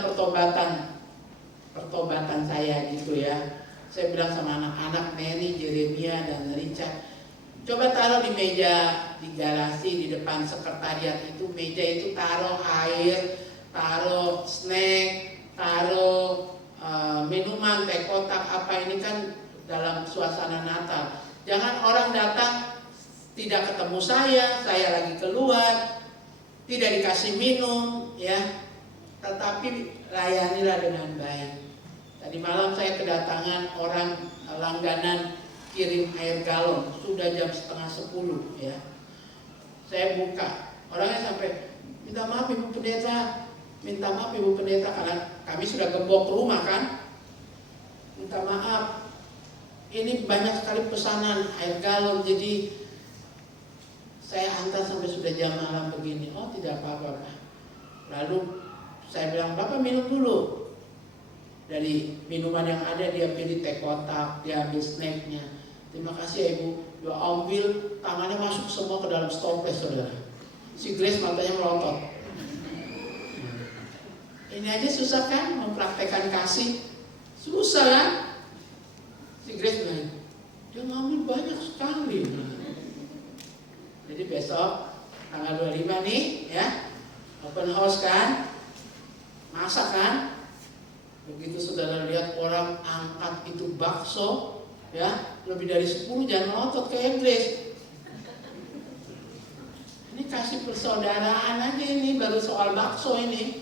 pertobatan saya gitu ya. Saya bilang sama anak-anak Neni, Jeremia, dan Richard, coba taruh di meja di garasi di depan sekretariat itu, meja itu taruh air, taruh snack, taruh minuman, teh kotak, apa ini kan dalam suasana Natal. Jangan orang datang tidak ketemu saya lagi keluar, tidak dikasih minum, ya. Tetapi layanilah dengan baik. Tadi malam saya kedatangan orang langganan kirim air galon, sudah jam 9:30 ya. Saya buka, orangnya sampai minta maaf Ibu Pendeta, karena kami sudah gembok rumah kan. Minta maaf, ini banyak sekali pesanan air galon, jadi saya antar sampai sudah jam malam begini. Oh, tidak apa-apa, Pak. Lalu saya bilang, Bapak minum dulu. Dari minuman yang ada dia pilih teh kotak, dia ambil snacknya. Terima kasih ya Ibu. Dia ambil, tangannya masuk semua ke dalam stopless, saudara. Si Grace matanya melotot. Ini aja susah kan mempraktekkan kasih? Susah kan? Si Grace bilang, dia ngambil banyak sekali. Jadi besok tanggal 25 nih ya, open house kan, masak kan. Begitu saudara lihat orang angkat itu bakso ya, lebih dari 10, jangan melotot kayak Grace. Ini kasih persaudaraan aja, ini baru soal bakso ini.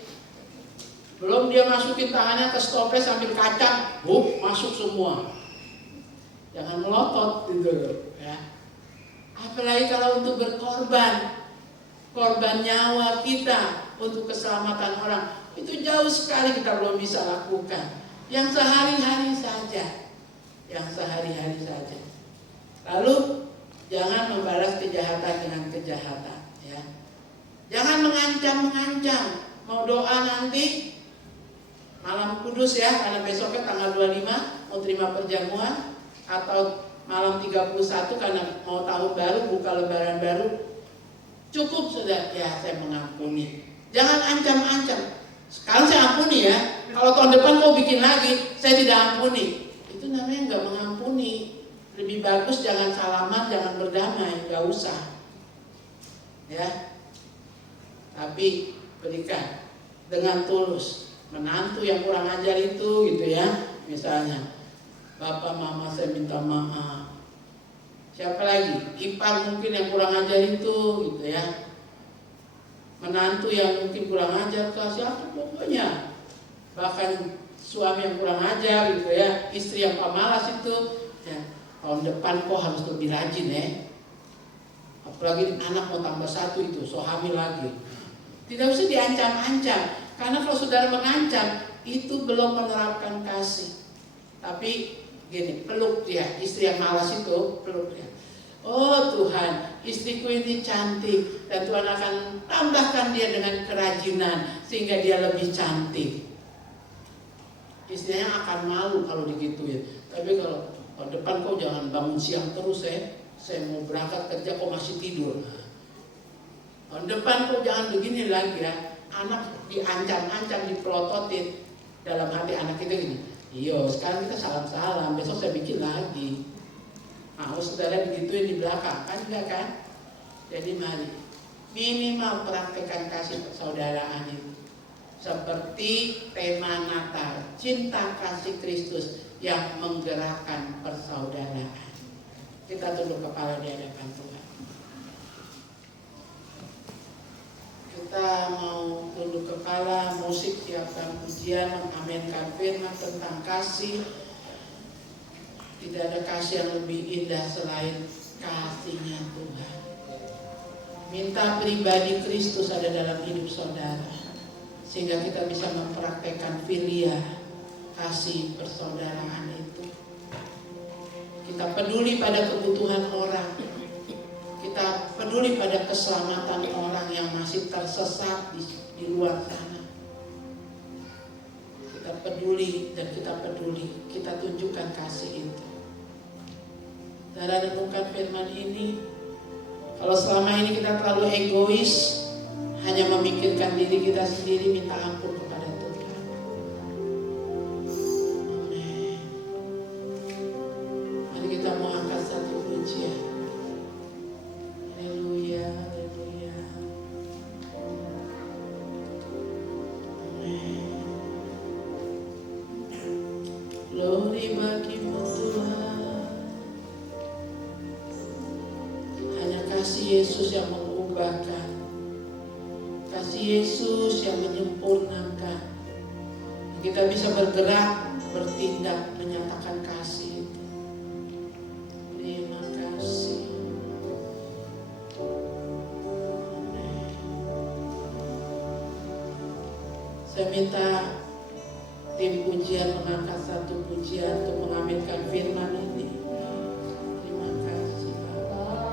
Belum dia masukin tangannya ke stoples sambil kacang, masuk semua. Jangan melotot gitu ya. Apalagi kalau untuk berkorban, korban nyawa kita untuk keselamatan orang, itu jauh sekali kita belum bisa lakukan. Yang sehari-hari saja, Lalu jangan membalas kejahatan dengan kejahatan ya. Jangan mengancam. Mau doa nanti malam kudus ya, karena besoknya tanggal 25 mau terima perjamuan, atau malam 31 karena mau tahun baru, buka lembaran baru. Cukup sudah ya, saya mengampuni. Jangan ancam-ancam. Sekarang saya ampuni ya, kalau tahun depan kau bikin lagi, saya tidak ampuni. Itu namanya nggak mengampuni. Lebih bagus jangan salaman, jangan berdamai, nggak usah. Ya, tapi berikan dengan tulus. Menantu yang kurang ajar itu gitu ya, misalnya Bapak Mama saya minta maaf. Siapa lagi? Ipar mungkin yang kurang ajar itu gitu ya. Menantu yang mungkin kurang ajar ke siapa pokoknya. Bahkan suami yang kurang ajar gitu ya, istri yang pemalas itu ya. Tahun depan kok harus lebih rajin ya. Apalagi anak mau tambah 1 itu, so hamil lagi. Tidak usah diancam-ancam, karena kalau saudara mengancam itu belum menerapkan kasih. Tapi gini, peluk dia, istri yang malas itu peluk dia. Oh Tuhan, istriku ini cantik, dan Tuhan akan tambahkan dia dengan kerajinan sehingga dia lebih cantik. Istrinya akan malu kalau digituin. Tapi kalau depan kau jangan bangun siang terus ya, saya mau berangkat kerja kau masih tidur. Depan kau jangan begini lagi ya. Anak diancam-ancam, dipelototin. Dalam hati anak kita gini, iyo sekarang kita salam-salam, besok saya bikin lagi. Mau saudara begituin di belakang, kan enggak kan? Jadi mari minimal praktekkan kasih persaudaraan itu. Seperti tema Natal, cinta kasih Kristus yang menggerakkan persaudaraan. Kita tunduk kepala di hadapan Tuhan. Kita mau tunduk kepala, musik siapkan pujian, mengamenkan firman tentang kasih. Tidak ada kasih yang lebih indah selain kasihnya Tuhan. Minta pribadi Kristus ada dalam hidup saudara, sehingga kita bisa mempraktekkan filia, kasih persaudaraan itu. Kita peduli pada kebutuhan orang. Kita peduli pada keselamatan orang yang masih tersesat di luar sana. Kita peduli dan kita peduli. Kita tunjukkan kasih itu. Saudara renungkan firman ini. Kalau selama ini kita terlalu egois, hanya memikirkan diri kita sendiri, minta ampun kepada Tuhan. Amin. Mari kita mau angkat satu pujian. Haleluya, haleluya. Amin. Glory bagimu Tuhan. Hanya kasih Yesus yang mengubahkan. Kasih Yesus yang menyempurnakan. Kita bisa bergerak, bertindak, menyatakan kasih itu. Terima kasih. Amin. Saya minta tim pujian mengangkat satu pujian untuk mengaminkan firman ini. Terima kasih Bapak.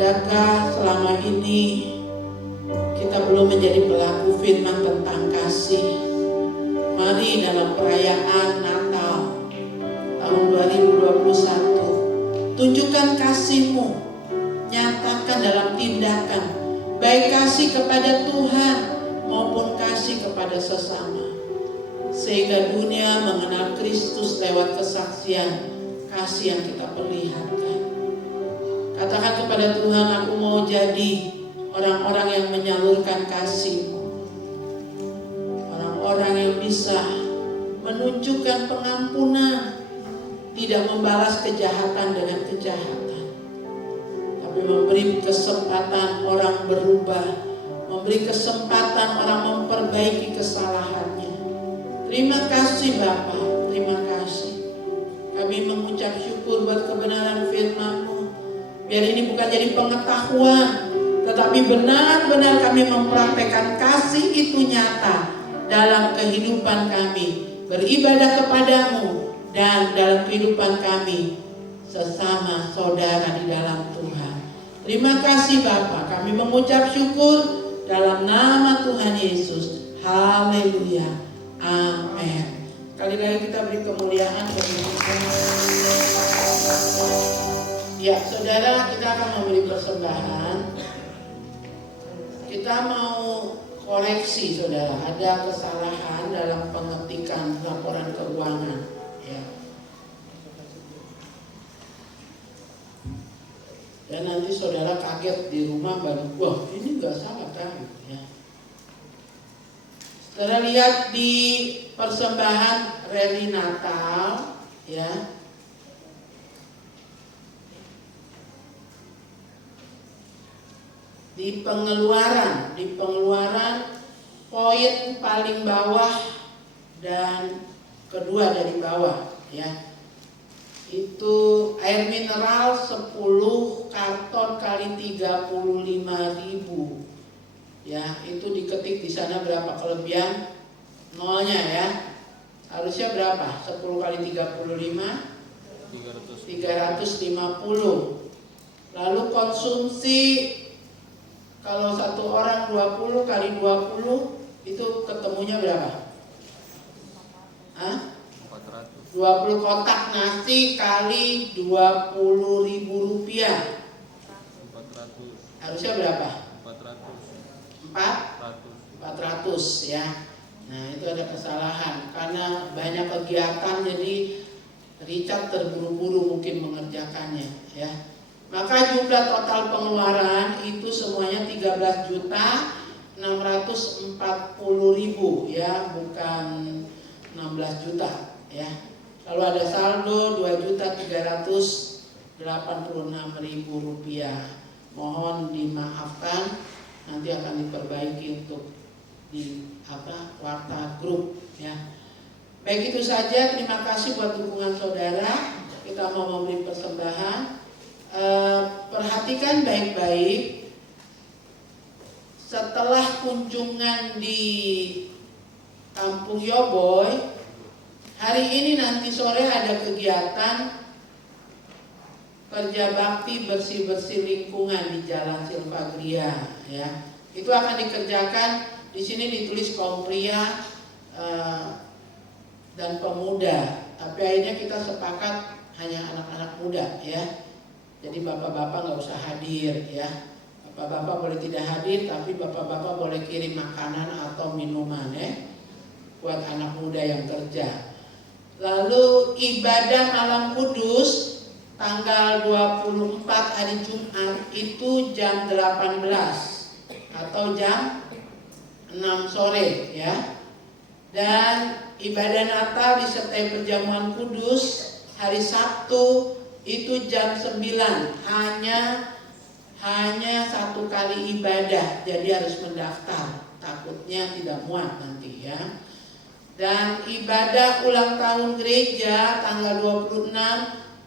Adakah selama ini kita belum menjadi pelaku firman tentang kasih? Mari dalam perayaan Natal tahun 2021, tunjukkan kasih-Mu, nyatakan dalam tindakan, baik kasih kepada Tuhan maupun kasih kepada sesama, sehingga dunia mengenal Kristus lewat kesaksian kasih yang kita perlihatkan. Katakan kepada Tuhan, aku mau jadi orang-orang yang menyalurkan kasih-Mu, orang-orang yang bisa menunjukkan pengampunan, tidak membalas kejahatan dengan kejahatan, tapi memberi kesempatan orang berubah, memberi kesempatan orang memperbaiki kesalahannya. Terima kasih Bapa, terima kasih. Kami mengucap syukur buat kebenaran firman-Mu. Biar ini bukan jadi pengetahuan, tetapi benar-benar kami mempraktekkan kasih itu nyata dalam kehidupan kami, beribadah kepadamu dan dalam kehidupan kami sesama saudara di dalam Tuhan. Terima kasih Bapa, kami mengucap syukur dalam nama Tuhan Yesus. Haleluya, amin. Kali lagi kita beri kemuliaan bagi Tuhan. Ya, saudara, kita akan memberi persembahan. Kita mau koreksi, saudara. Ada kesalahan dalam pengetikan laporan keuangan. Ya. Dan nanti saudara kaget di rumah baru, wah ini nggak salah kan? Ya. Saudara lihat di persembahan rally Natal, ya. Di pengeluaran poin paling bawah dan kedua dari bawah, ya. Itu air mineral 10 karton kali 35.000. Ya, itu diketik di sana berapa kelebihan nolnya ya. Harusnya berapa? 10 kali 35 350. Lalu konsumsi, kalau satu orang 20 kali 20 itu ketemunya berapa? 20 kotak nasi kali 20.000 rupiah. 400. Harusnya berapa? 400. 400 ya. Nah itu ada kesalahan karena banyak kegiatan, jadi Richard terburu-buru mungkin mengerjakannya ya. Maka jumlah total pengeluaran itu semuanya 13.640.000 ya, bukan 16 juta ya. Kalau ada saldo 2.386.000 rupiah. Mohon dimaafkan, nanti akan diperbaiki untuk di kuartal grup ya. Baik, itu saja. Terima kasih buat dukungan saudara. Kita mau memberi persembahan. Perhatikan baik-baik. Setelah kunjungan di Kampung Yoboy, hari ini nanti sore ada kegiatan kerja bakti bersih-bersih lingkungan di Jalan Silvagria ya. Itu akan dikerjakan, di sini ditulis kaum pria dan pemuda, tapi akhirnya kita sepakat hanya anak-anak muda ya. Jadi bapak-bapak nggak usah hadir ya. Bapak-bapak boleh tidak hadir, tapi bapak-bapak boleh kirim makanan atau minuman ya buat anak muda yang kerja. Lalu ibadah malam kudus tanggal 24 hari Jumat itu jam 18 atau jam 6 sore ya. Dan ibadah Natal disertai perjamuan kudus hari Sabtu itu jam 9, hanya satu kali ibadah, jadi harus mendaftar, takutnya tidak muat nanti ya. Dan ibadah ulang tahun gereja tanggal 26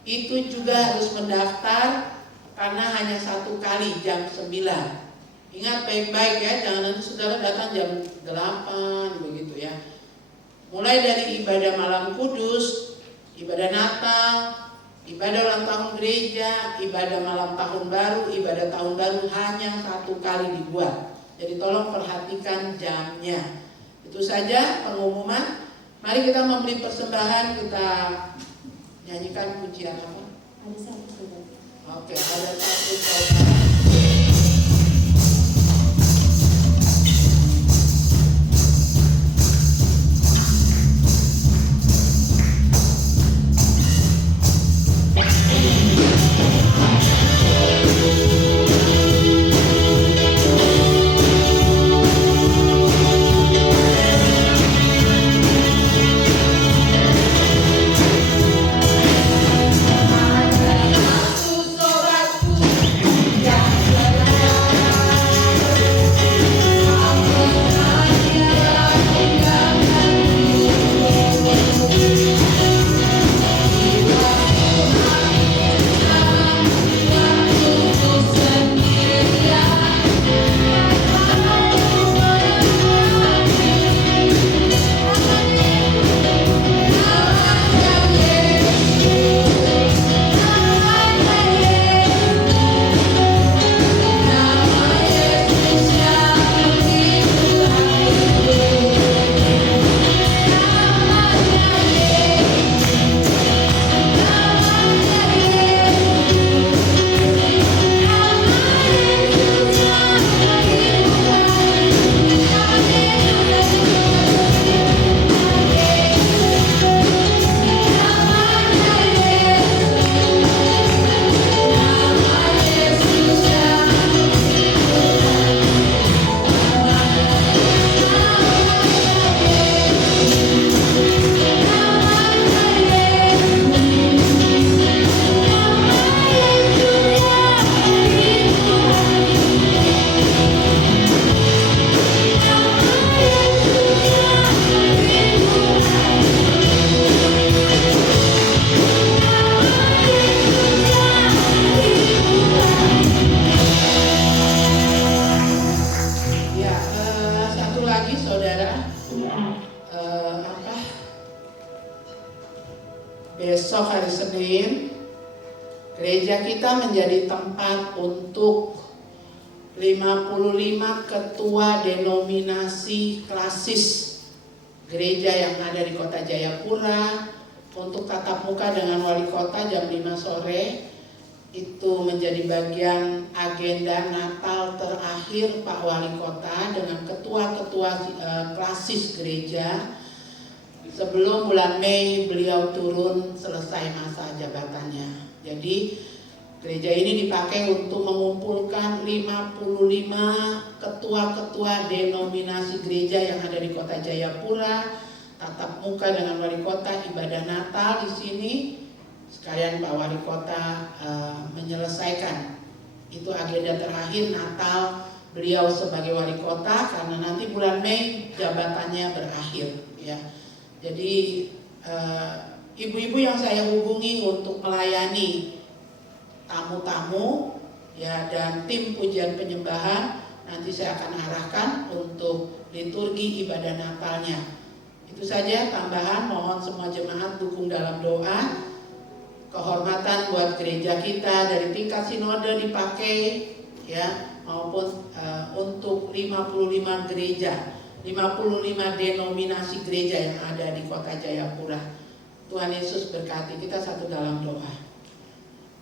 itu juga harus mendaftar karena hanya satu kali jam 9. Ingat baik-baik ya, jangan nanti saudara datang jam 8 begitu ya. Mulai dari ibadah malam kudus, ibadah Natal, ibadah ulang tahun gereja, ibadah malam tahun baru, ibadah tahun baru hanya satu kali dibuat. Jadi tolong perhatikan jamnya. Itu saja pengumuman. Mari kita memberi persembahan, kita nyanyikan pujian apa? Ada satu saudara. Oke, ada satu saudara. Gereja kita menjadi tempat untuk 55 ketua denominasi klasis gereja yang ada di Kota Jayapura untuk tatap muka dengan wali kota jam 5 sore. Itu menjadi bagian agenda Natal terakhir Pak Wali Kota dengan ketua-ketua klasis gereja sebelum bulan Mei beliau turun selesai masa jabatannya. Jadi gereja ini dipakai untuk mengumpulkan 55 ketua-ketua denominasi gereja yang ada di Kota Jayapura, tatap muka dengan wali kota, ibadah Natal di sini. Sekalian Pak Wali Kota menyelesaikan itu agenda terakhir Natal beliau sebagai wali kota, karena nanti bulan Mei jabatannya berakhir ya. Jadi ibu-ibu yang saya hubungi untuk melayani tamu-tamu ya dan tim pujian penyembahan, nanti saya akan arahkan untuk liturgi ibadah Natalnya. Itu saja tambahan, mohon semua jemaat dukung dalam doa. Kehormatan buat gereja kita dari tingkat sinode dipakai ya, maupun untuk 55 gereja, 55 denominasi gereja yang ada di Kota Jayapura. Tuhan Yesus berkati kita satu dalam doa.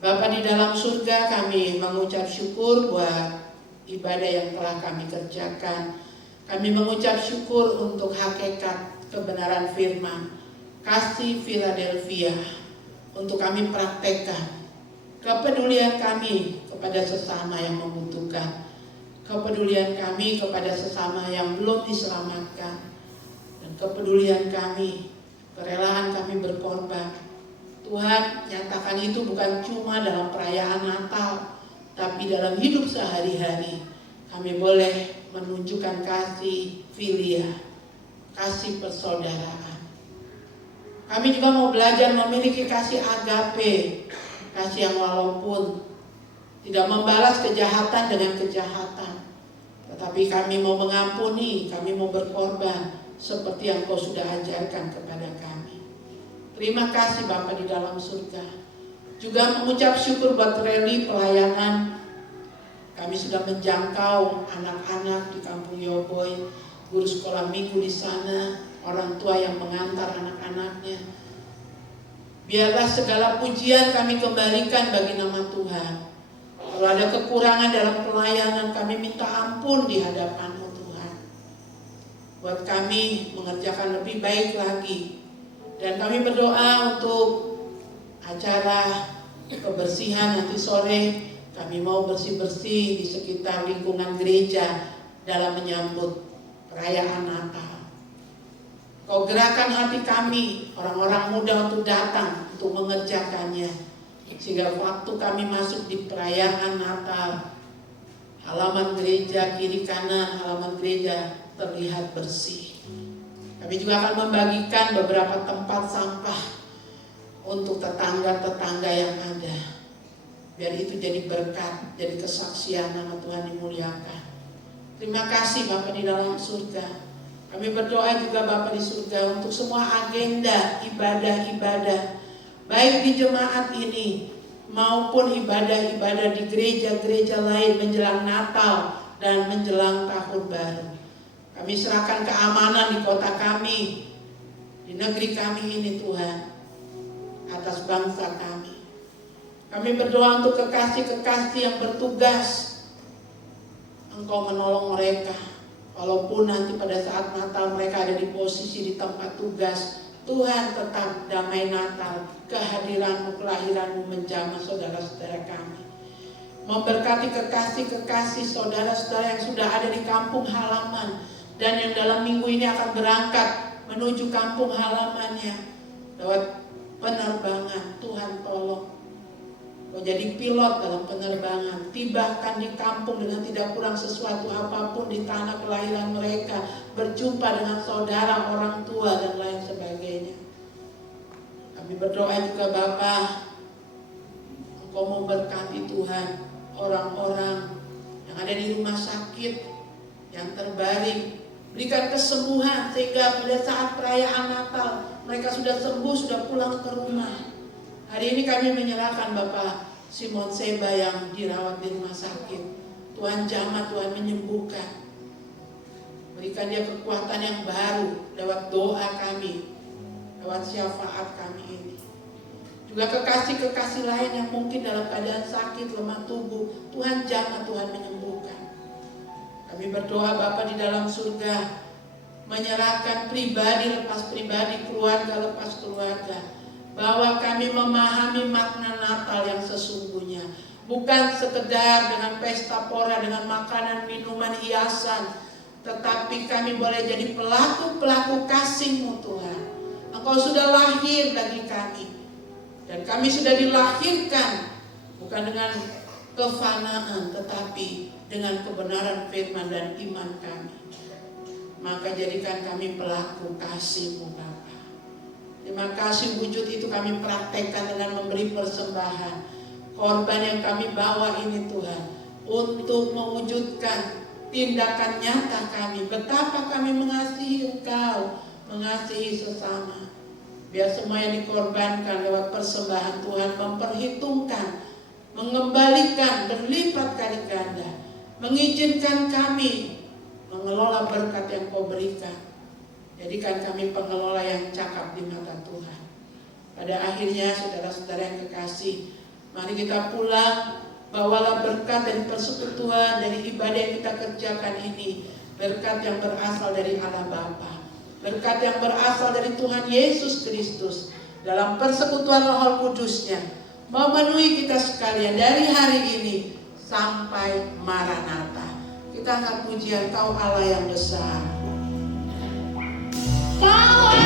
Bapa di dalam surga, kami mengucap syukur buat ibadah yang telah kami kerjakan. Kami mengucap syukur untuk hakikat kebenaran firman, kasih Philadelphia, untuk kami praktekkan. Kepedulian kami kepada sesama yang membutuhkan, kepedulian kami kepada sesama yang belum diselamatkan, dan kepedulian kami, kerelaan kami berkorban. Tuhan, nyatakan itu bukan cuma dalam perayaan Natal, tapi dalam hidup sehari-hari. Kami boleh menunjukkan kasih filia, kasih persaudaraan. Kami juga mau belajar memiliki kasih agape, kasih yang walaupun tidak membalas kejahatan dengan kejahatan, tetapi kami mau mengampuni, kami mau berkorban seperti yang Kau sudah ajarkan kepada kami. Terima kasih Bapa di dalam surga. Juga mengucap syukur buat reli pelayanan. Kami sudah menjangkau anak-anak di Kampung Yoboy, guru sekolah minggu di sana, orang tua yang mengantar anak-anaknya. Biarlah segala pujian kami kembalikan bagi nama Tuhan. Kalau ada kekurangan dalam pelayanan, kami minta ampun di hadapan-Mu Tuhan. Buat kami mengerjakan lebih baik lagi. Dan kami berdoa untuk acara kebersihan nanti sore. Kami mau bersih-bersih di sekitar lingkungan gereja dalam menyambut perayaan Natal. Kau gerakan hati kami, orang-orang muda untuk datang, untuk mengerjakannya. Sehingga waktu kami masuk di perayaan Natal, halaman gereja kiri kanan, halaman gereja terlihat bersih. Kami juga akan membagikan beberapa tempat sampah untuk tetangga-tetangga yang ada. Biar itu jadi berkat, jadi kesaksian nama Tuhan dimuliakan. Terima kasih Bapa di dalam surga. Kami berdoa juga Bapa di surga untuk semua agenda ibadah-ibadah, baik di jemaat ini maupun ibadah-ibadah di gereja-gereja lain menjelang Natal dan menjelang Tahun Baru. Kami serahkan keamanan di kota kami, di negeri kami ini Tuhan, atas bangsa kami. Kami berdoa untuk kekasih-kekasih yang bertugas, Engkau menolong mereka. Walaupun nanti pada saat Natal mereka ada di posisi di tempat tugas, Tuhan tetap damai Natal, kehadiran-Mu, kelahiran-Mu menjamah saudara-saudara kami. Memberkati kekasih-kekasih saudara-saudara yang sudah ada di kampung halaman dan yang dalam minggu ini akan berangkat menuju kampung halamannya lewat penerbangan. Tuhan tolong, menjadi pilot dalam penerbangan, tibakan di kampung dengan tidak kurang sesuatu apapun di tanah kelahiran mereka, berjumpa dengan saudara, orang tua dan lain sebagainya. Kami berdoa juga Bapa, Engkau memberkati Tuhan orang-orang yang ada di rumah sakit, yang terbaring, berikan kesembuhan sehingga pada saat perayaan Natal mereka sudah sembuh, sudah pulang ke rumah. Hari ini kami menyerahkan Bapa Simon Seba yang dirawat di rumah sakit. Tuhan jamah, Tuhan menyembuhkan. Berikan dia kekuatan yang baru lewat doa kami, lewat syafaat kami ini. Juga kekasih-kekasih lain yang mungkin dalam keadaan sakit, lemah tubuh, Tuhan jamah, Tuhan menyembuhkan. Kami berdoa Bapa di dalam surga, menyerahkan pribadi lepas pribadi, keluarga lepas keluarga, bahwa kami memahami makna Natal yang sesungguhnya. Bukan sekedar dengan pesta pora, dengan makanan, minuman, hiasan, tetapi kami boleh jadi pelaku-pelaku kasih-Mu Tuhan. Engkau sudah lahir bagi kami, dan kami sudah dilahirkan bukan dengan kefanaan, tetapi dengan kebenaran firman dan iman kami. Maka jadikan kami pelaku kasih-Mu Bapa. Terima kasih, wujud itu kami praktekkan dengan memberi persembahan. Korban yang kami bawa ini Tuhan, untuk mewujudkan tindakan nyata kami, betapa kami mengasihi Engkau, mengasihi sesama. Biar semua yang dikorbankan lewat persembahan Tuhan memperhitungkan, mengembalikan berlipat kali ganda, mengizinkan kami mengelola berkat yang Kau berikan. Jadikan kami pengelola yang cakap di mata Tuhan. Pada akhirnya saudara-saudara yang kekasih, mari kita pulang, bawalah berkat dari persekutuan, dari ibadah yang kita kerjakan ini. Berkat yang berasal dari Allah Bapa, berkat yang berasal dari Tuhan Yesus Kristus, dalam persekutuan Roh Kudus-Nya, memenuhi kita sekalian dari hari ini sampai Maranatha. Kita angkat pujian, Kau Allah yang besar. Kau